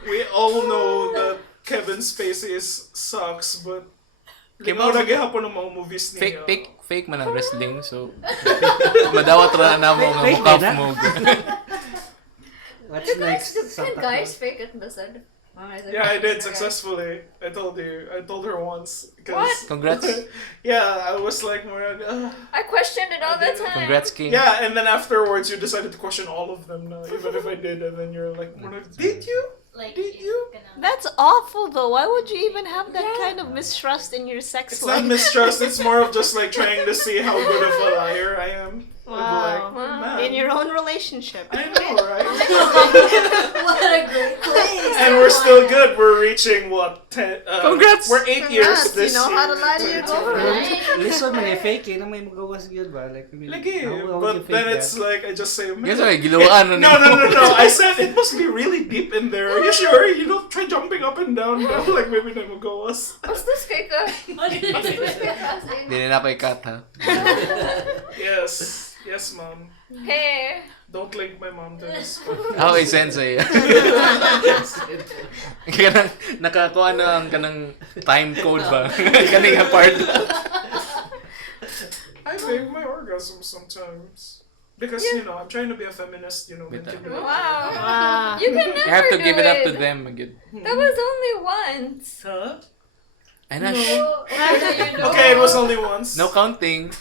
we all know that Kevin Spacey sucks, but Kay linaw mo- na gihapon ng mga movies niya. fake man ang wrestling so madawat ra na mo nga Fake mukaf na? mo. What's You guys, next? can Santa guys Claus? fake it, Basad? Yeah, I did successfully. I told you. I told her once. What? Congrats. Yeah, I was like, I questioned it all the time. Congrats King. yeah, and then afterwards you decided to question all of them now, even if I did, and then you're like, did you? Like, Did you? That's awful though. Why would you even have that kind of mistrust in your sex It's not life? mistrust, it's more of just like trying to see how good of a liar I am. Wow. Man. In your own relationship. I know, right? What a great place. And we're still good. We're reaching what? Congrats! We're 8 years Congrats, this you know year. how to lie to your 22. girlfriend. Listen man, fake na may magawas yun ba? Like, I mean, Lagi, how would you but fake then that? it's like I just say, Guess what? Gilawaan no. I said it must be really deep in there. Are you sure? You don't try jumping up and down. No? Like maybe na magawas. Bastos kay ka. Bastos kay ka. Hindi na ako ikat, ha? Yes, mom. Hey. Don't link my mom to this. Okay, sensei. Kanang nakakuha na ang kanang time code ba? Kaning part. I fake my orgasm sometimes. Because, I'm trying to be a feminist, men can do it. Wow. Wow. You can never You have to do give it up to it. them. Good. That was only once. Huh? Ay na, Okay, it was only once. no counting.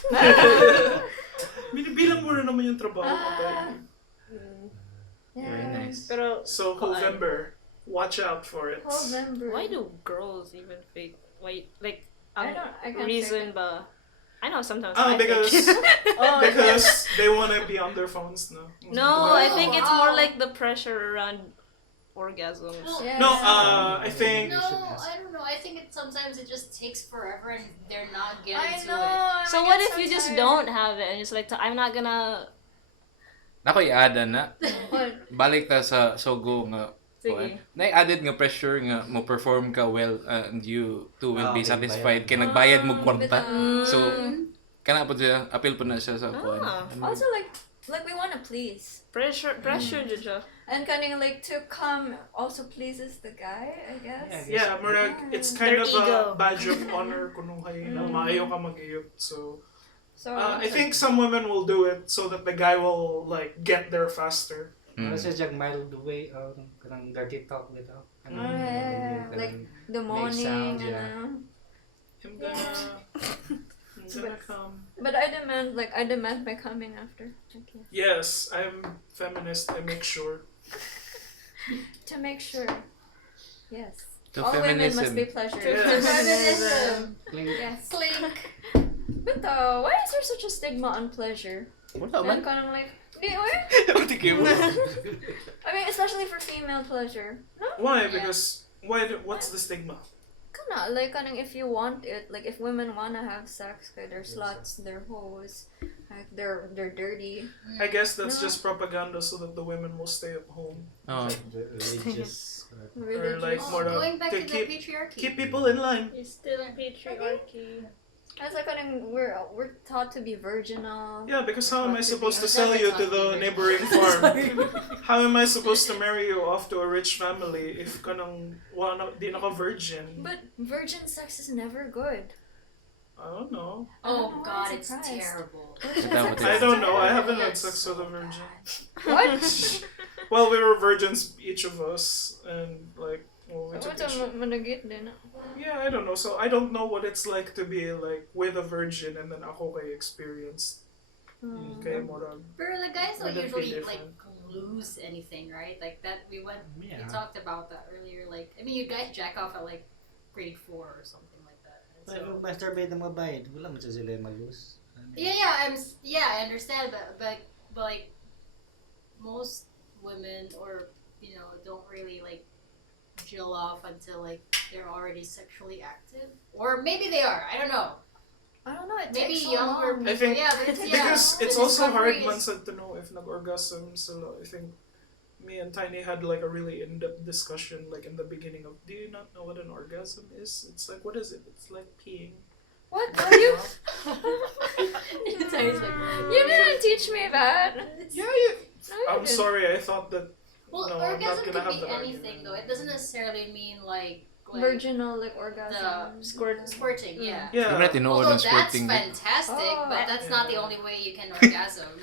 Binibilang mo na naman yung trabaho ko tayo. Very nice. Pero, So, Hoevember, watch out for it. Hoevember. why do girls even fake? Why, like, I can't reason fake ba? I know sometimes Ah, I because fake. because they want to be on their phones now. No, I think it's more wow. like the pressure around orgasms. Yes. No, I think No, I don't know. I think sometimes it just takes forever and they're not getting I to know. it. So what if you just don't have it and it's like, I'm not gonna... Nako i-ada na. What? Balik ta sa Sogo nga. Sige. Na-added nga pressure nga mo perform ka well and you too will be Okay, satisfied kay nagbayad mo kwarta. So kana po siya appeal po na siya sa kuan. Also, like we want to please. Pressure, jud siya. And kind of like to come also pleases the guy, I guess. yeah, murag it's kind Their of a ego. badge of honor kunuhay na maayo ka mag-iyot. So So I think some women will do it so that the guy will like get there faster. Ano siya diyang mild way, kanang dirty talk dito. like the morning sound, and yeah. I'm gonna come. but I demand my coming after. Okay. Yes, I'm feminist. I make sure. To make sure. Yes. To All women must feminism. be pleasured. Yes. Feminism. Clink. Yes. Clink. But why is there such a stigma on pleasure? Wala Men man. kind of like, why? Tikim mo. I mean, especially for female pleasure. No? Why? Because what's the stigma? Kinda, like, if you want it, like, if women wanna have sex, they're sluts, they're hoes, like, they're dirty. I guess that's No. just propaganda so that the women will stay at home. Oh. Religious. Or like Religious. more Going back to to the keep patriarchy. people in line. It's still a patriarchy. That's like we're taught to be virginal. Yeah, because how am I Taught to supposed be- to sell you to the neighboring farm? Sorry. How am I supposed to marry you off to a rich family if kanang di naka virgin? But virgin sex is never good. I don't know. Oh I'm god, it's surprised. terrible. I don't know. I haven't had sex with a virgin. What? Well, we were virgins, each of us, and like, well, we took What's each. a managit din? Yeah, I don't know. So I don't know what it's like to be like with a virgin and then ako kay experienced. Kay morag. But the guys don't Wouldn't be usually like different. lose anything, right? Like that we Yeah. talked about that earlier. Like I mean, you guys jack off at like grade 4 or something like that. And Pero so, masturbate na mabayad, wala man siya sila mag-lose. I understand, but like most women or don't really like jill off until like they're already sexually active, or maybe they are. I don't know. I don't know. It Maybe takes so younger long. people. I think yeah, but because the it's also hard discovery man is- sad to know if nag-orgasm sila. I think me and Tiny had like a really in-depth discussion like in the beginning of, do you not know what an orgasm is? It's like, what is it? It's like peeing. What? What you? Tiny's like, You didn't teach me that. Yeah, No, you I'm didn't. sorry, I thought that. Well, No, I'm not orgasm gonna have could be that anything argument. though. It doesn't necessarily mean like Virginal like the orgasm. squirting. Yeah. Yeah. Yung natin Although ng that's sporting. fantastic, Oh. but that's not the only way you can orgasm.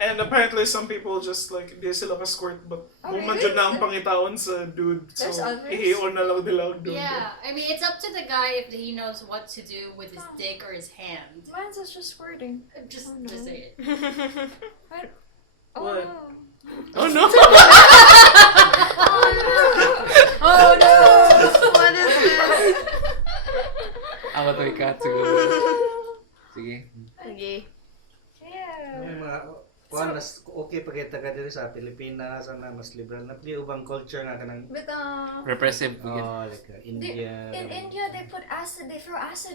And apparently some people just like, di sila ka-squirt, but Oh, muman really? dyan na ang pangitaon sa dude. There's So, others? ihiyon na lang nila ang dude. Yeah, I mean it's up to the guy if he knows what to do with his dick or his hand. Mine's just squirting. Just Oh, no. just say it. Oh What? no. Oh no! Oh no. Oh no! What is this? Ako to ikat siguro. Sige. Okay. Yeah. May mga kuan mas okay pa kita ka diri sa Pilipinas ana mas liberal na pili ubang culture nga kanang But Repressive. like India. in India, they throw acid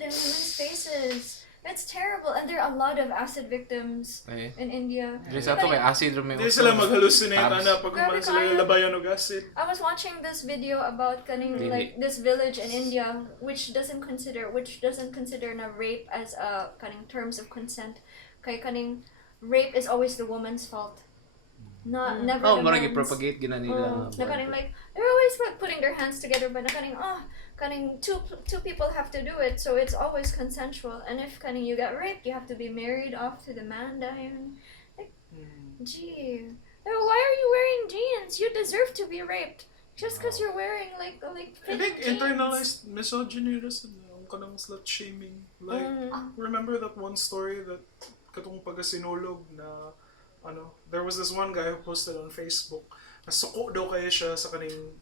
in women's faces. It's terrible, and there are a lot of acid victims Ay. in India. Dili sa ato kay acid ro may Hindi sila mag-hallucinate Tabs. pag Grabe sila kayo. labayan og acid. I was watching this video about Really? like this village in India, which doesn't consider na rape as a terms of consent. Kay rape is always the woman's fault. Never Oh, the mara men's. gi-propagate gina nila. Na like they're always putting their hands together, but two people have to do it, so it's always consensual. And if you get raped, you have to be married off to the man dying. Like, gee, why are you wearing jeans? You deserve to be raped just because you're wearing like I fitted think jeans. internalized misogyny rin ang kanang slut shaming. Like, remember that one story that katong pagasinulog na there was this one guy who posted on Facebook na suko daw kaya siya sa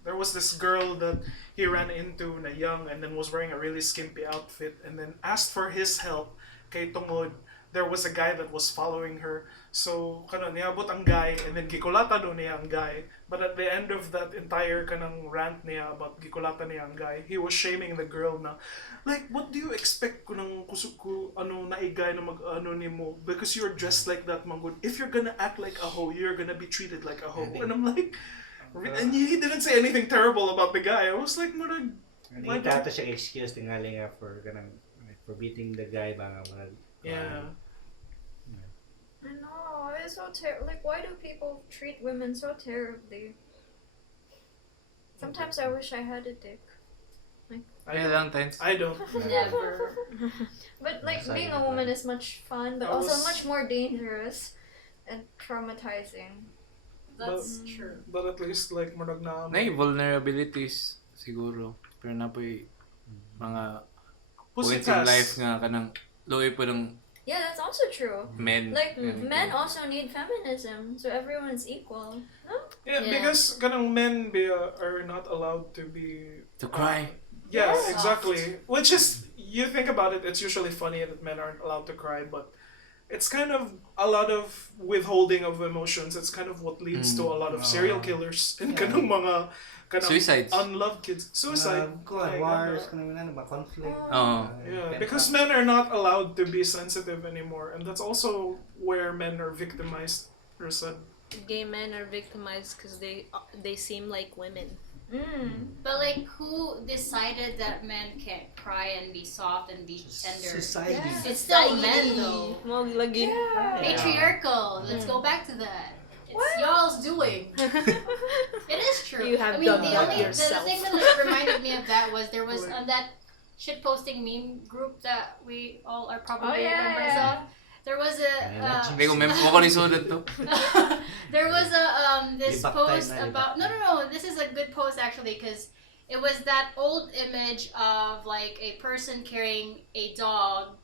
there was this girl that he ran into na young and then was wearing a really skimpy outfit and then asked for his help kay tungod there was a guy that was following her. So, niabot ang guy, and then gikulata do niya ang guy. But at the end of that entire rant niya about gikulata niya ang guy, he was shaming the girl na, like, what do you expect kunang naigay na nimo? Because you're dressed like that, manggod. If you're gonna act like a hoe, you're gonna be treated like a hoe. And I'm like, and he didn't say anything terrible about the guy. I was like, marag, Hindi tato siya excuse tingali nga for for beating the guy ba nga yeah. I know, it's so like, why do people treat women so terribly? Sometimes I wish I had a dick. Ay lang times. I don't. Never. But being a woman is much fun, but also much more dangerous and traumatizing. That's true. But at least marag na Nay vulnerabilities siguro. Pero na po'y mga points in life nga kanang luoy po ng Yeah, that's also true. men. Men also need feminism, so everyone's equal. No? Yeah, Yeah. because men are not allowed to be To cry. Yeah, Yes. exactly. Which is, you think about it, it's usually funny that men aren't allowed to cry, but it's kind of a lot of withholding of emotions. It's kind of what leads to a lot of serial killers and kanang mga Suicides. unloved kids. Suicide. like, wars kanang ba conflict. Oh. Yeah, because men are not allowed to be sensitive anymore, and that's also where men are victimized. Gay men are victimized because they seem like women. But who decided that men can't cry and be soft and be tender? Society. It's still men though. Lagi. Patriarchal. Let's go back to that. It's y'all's doing. It is true. You have I mean, done that the yourself. thing that reminded me of that was there was on that shit posting meme group that we all are probably members of. There was Hindi ko member ko ni sudod to. there was this Libak post tayo na, about no, this is a good post actually because it was that old image of a person carrying a dog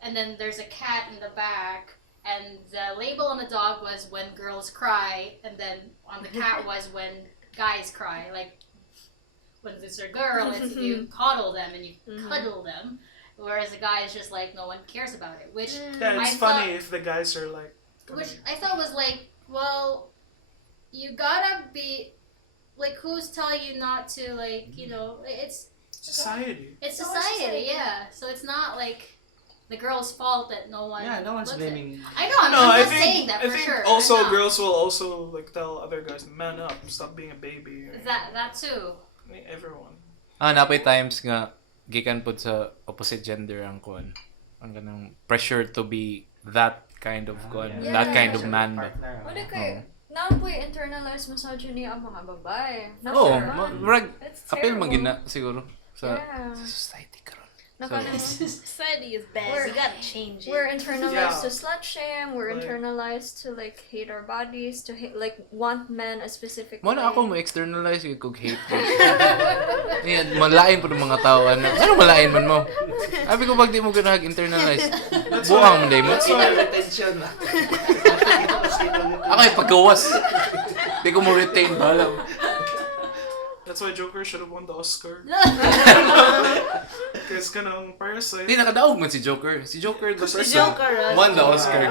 and then there's a cat in the back and the label on the dog was when girls cry and then on the cat was when guys cry, when it's a girl it's you coddle them and you cuddle them. Whereas the guy is just no one cares about it, which Yeah, it's I funny thought- if the guys are which I thought was well, you gotta be who's telling you not to it's society. it's society, yeah. So it's not the girl's fault that no one. Yeah, no one's looks at. blaming. I know. I'm not saying that I for think sure. also I'm not. girls will also tell other guys, man up, stop being a baby. That too. Everyone. Napay times nga gikan pud sa opposite gender ang kuan. Ang kanang pressure to be that kind of kuan, Yeah. that kind of man ba. Wala kay now po internalized misogyny ang mga babae. Oh, Naman. murag It's apil terrible. magina siguro sa Yeah. society karon. Society is bad. We're- We gotta change it. We're internalized Yeah. to slut shame. We're Like- internalized to hate our bodies, to want men a specific Mo na way. ako mo-externalize yung kog hate. Yan, malain po ng mga tao. Ano malain man mo? Sabi ko, pag di mo ganahag internalize, buang mo day mo. That's why Attention na. Ako yung paggawas. Di ko mo retain, bahala mo. That's why Joker should have won the Oscar. Kasi kanang Parasite. Di, nakadaog man si Joker. Si Joker, the person, Joker, won the Oscar.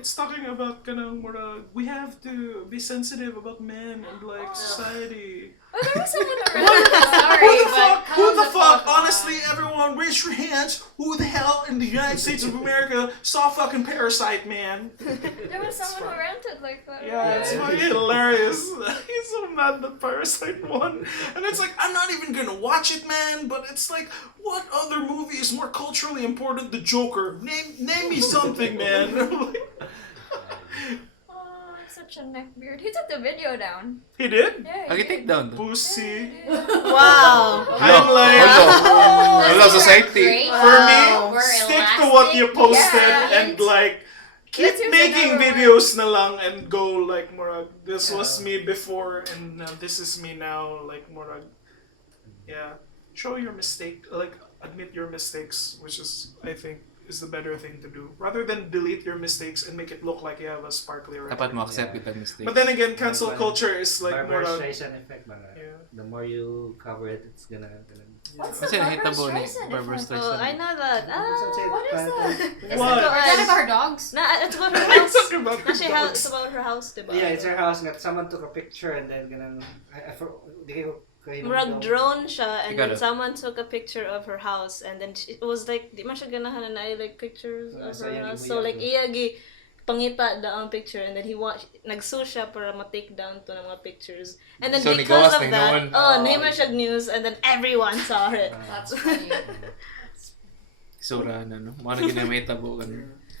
it's talking about kanang mura, we have to be sensitive about men and like society. Oh, there was someone around. Who the fuck? Honestly, everyone, raise your hands. Who the hell in the United States of America saw fucking Parasite, man? There was someone who ranted like that. Yeah, it's fucking hilarious. He's so mad that Parasite won. And it's like, I'm not even gonna watch it, man, but it's like, what other movie is more culturally important than Joker? Name me something, man. Oh, such a neckbeard. He took the video down. He did? Yeah, Okay, take down. Pussy. Wow. I'm like, Hello, society. Great. for me, We're stick to what you posted Yeah. and like, keep Let's use making another videos na lang and go like murag, this was me before and now this is me now, like murag. Yeah. Show your mistake, like admit your mistakes, which is, I think, is the better thing to do. Rather than delete your mistakes and make it look like you have a sparkly record. Dapat mo accept kita mistake. But then again, cancel culture is like Barbara murag. Streisand effect ba nga? Yeah. The more you cover it, it's gonna What's Kasi the nahita Barbara mo ni Streisand Barbara effect? Oh, I Streisand. know that. What is that? Is What? that about her dogs? It's about her I'm house. talking about Kasi dogs. it's about her house, diba? Yeah, it's her house nga someone took a picture and then ganang di ko Murag drone siya, and then Ikaw. someone took a picture of her house, and then it was like, di man siya ganahan na like pictures of So, her iya, house. gibuya So like, ko. iya gi pangita da ang picture, and then nag-sue siya para ma-take down to ng mga pictures. And then So, because nigawas of na that, noon. naman siya news, and then everyone saw it. That's funny. Sura na, no? Mga ginamita po kan.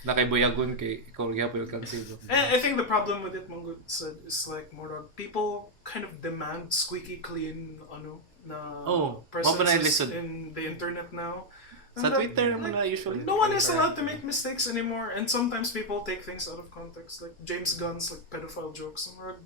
Nakaibuyagon kay ikaw gyapon kang sibo. And I think the problem with it, Mongod said, is like more of people kind of demand squeaky clean ano na Oh, mao ba na presences lisod? in the internet now. Sa And Twitter like, naman na usually. no one is allowed to make mistakes anymore, and sometimes people take things out of context, like James Gunn's like pedophile jokes. And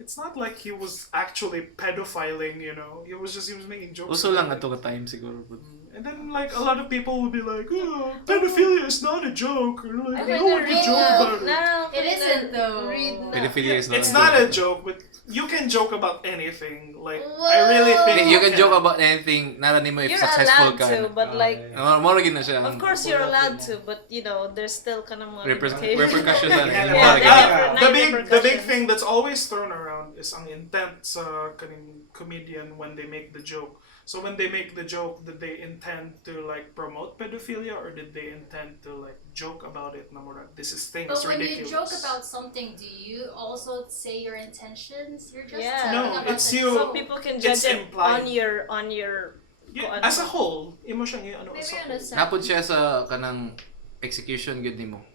it's not like he was actually pedophiling, you know. He was making jokes. Uso lang about it. ato ka time siguro. But And then like a lot of people would be like, oh, pedophilia is not a joke. Or like, Okay, no one can joke about it. No, It isn't though. pedophilia is not. It's not a joke, but you can joke about anything. Like I really think You can joke about anything, nara nimo if You're successful allowed ka. to, but like, Mo ra gid na siya. of course you're allowed to, but you know, there's still kind of more Repercussions na. Yeah, Mo ra gid. yeah. the big thing that's always thrown around is ang intent sa kaning comedian when they make the joke. So when they make the joke, did they intend to like promote pedophilia or did they intend to like joke about it? Na murag, this is thing But is when ridiculous. you joke about something, do you also say your intentions? You're just Yeah. telling No, about it's the you. So people can judge It's it implied. on your Yeah, as a whole, imo siyang ano Maybe as a on whole. a set. Napod siya sa kanang execution gud nimo.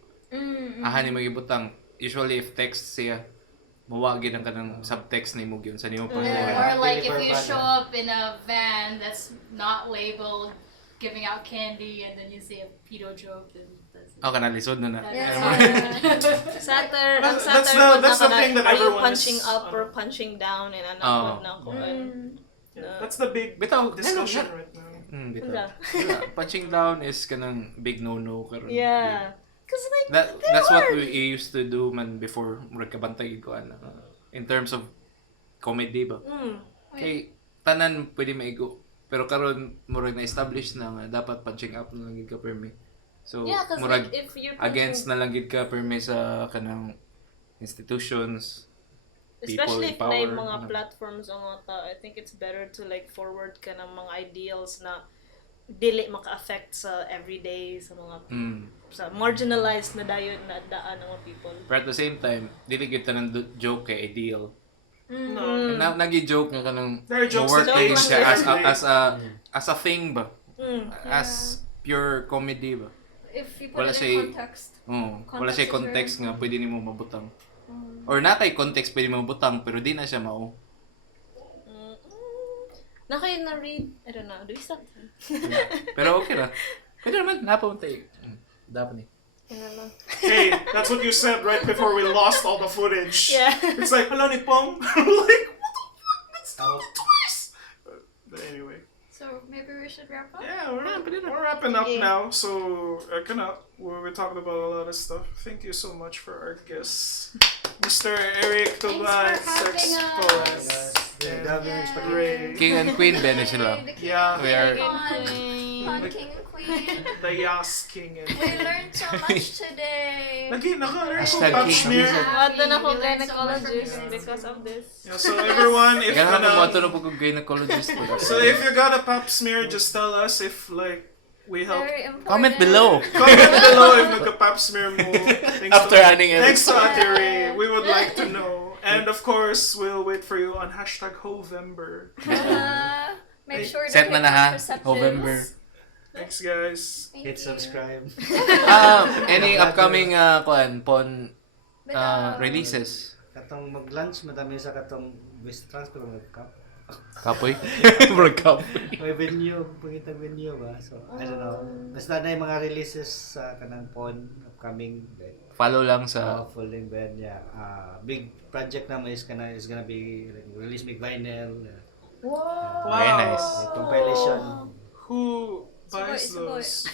Aha nimo gibutang. Usually if text siya, mawagi ang kanang subtext nimo gyud sa nimo Or pangbuhat. like if Deliver you pa show na. up in a van that's not labeled, giving out candy, and then you say a pedo joke, then that's Oh, kana lisod na na. Yeah. Satur, ang That's Satur that's the thing that are you everyone punching is, up or ano. punching down in an Oh. na ko. Yeah, that's the big Bitaw, discussion right now. Bitaw. Yeah. Yeah, punching down is kanang big no-no karon. Yeah. Cause like That's what we used to do man before murag kabantay ko ana. In terms of comedy ba. Kay tanan pwede maigo. Pero karon murag na-establish na nga dapat punching up na lang gid ka permi. So yeah, cause murag like if you're against na lang gid ka permi sa kanang institutions. especially if people may in power, mga ano. platforms ang mga tao, I think it's better to like forward ka ng mga ideals na dili maka-affect sa everyday sa mga sa marginalized na dayon na daan ng mga people. But at the same time, dili gid tanan joke kay ideal. No. Nagi-joke nga kanang There are jokes work that din age siya differently. as a thing ba. As pure comedy ba. If you put Wala it siya- in context. Wala siya Context is context very nga pwede nimo mabutang. Or natay context pwede mo mabutang pero di na siya mao. Na kayo na-read, I don't know, do we stop? Pero okay ra. Pwede naman napuntay. Dapat ni. Hey, that's what you said right before we lost all the footage. Yeah. It's like, hello Nippon. Like, what the fuck? That's not twice. But anyway. So maybe we should wrap up. Yeah, we're wrapping up now. So, we talked about a lot of stuff. Thank you so much for our guests, Mr. Erik Toban, Thanks Sex for Poet, The and Governor Spaghetti. Ray. King and Queen ben sila. Yeah. We are Fun. Pon King and Queen. The Yas King. And We learned so much today. Lagi, naka-learn ko Hashtag pap king. smear. What na ako You learned so much from gynecologist this. because of this. Yeah, so everyone, if Kaya nga mo gonna, na po kung gynecologist po. so if you got a pap smear, just tell us if like we help. Very important. Comment below. Comment below if nagka-pap smear mo. Thanks After adding Thanks to everything. Ate Rae. We would like to know. And of course, we'll wait for you on #Hoevember. Make sure to Set na take na ha. contraceptives. Hoevember. Thanks, guys. Thank Hit you. subscribe. Any upcoming pon But, releases? Katong mag-lunch, madami sa katong West Transfer mag-cup. Kapoy? Murag kapoy. May venue, pangitang venue ba? So, I don't know. Basta na yung mga releases sa kanang PON upcoming. Like, Follow lang sa... full length band, yeah. Big project naman is gonna be like, release big vinyl. Wow. Very nice. Compilation. Who buys Suboy, those?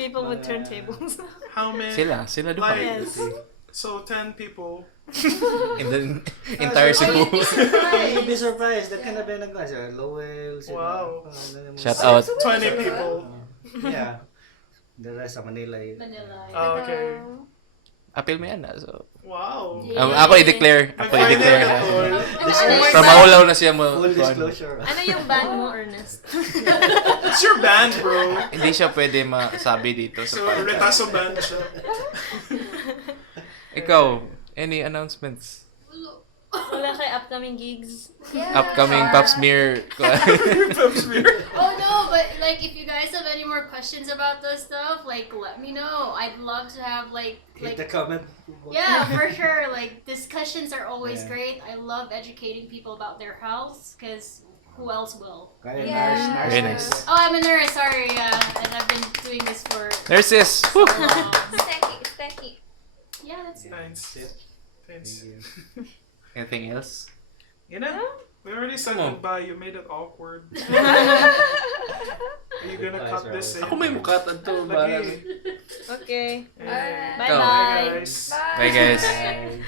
People with turntables. How many? Sila duha. Like, Yes. so 10 people. In the entire Cebu. You'll be surprised. That kind of band nag Lowell. Wow. Shout out. 20 people. Yeah. The rest sa Manila. Manila. Oh, okay. Appeal mo yan na. So. Wow. Ako i-declare. Ako i-declare na. Disclosure. From maulaw na siya mo. Full disclosure. Ano yung band mo, Ernest? It's your band, bro. Hindi siya pwede masabi dito sa So, podcast. Retaso band siya. Ikaw, any announcements? Wala kay upcoming gigs. Yeah. Upcoming pap smear. Pap smear. Oh no, but like if you guys have any more questions about this stuff, like let me know. I'd love to have Hit like the comment. yeah, for sure. Like discussions are always Yeah. great. I love educating people about their health because who else will? Kaya Yeah. nurse. Very nice. Oh, I'm a nurse. Sorry, and I've been doing this for Nurses! so long. Stecky. Yeah, that's it. Nice. Thanks. Anything else? You know, we already said Come on. goodbye. You made it awkward. Are you gonna Goodbye, cut Rose. this in? Ako may mukatan to. Lagi. Okay. Yeah. Bye-bye. Guys. Bye. Bye guys. Bye.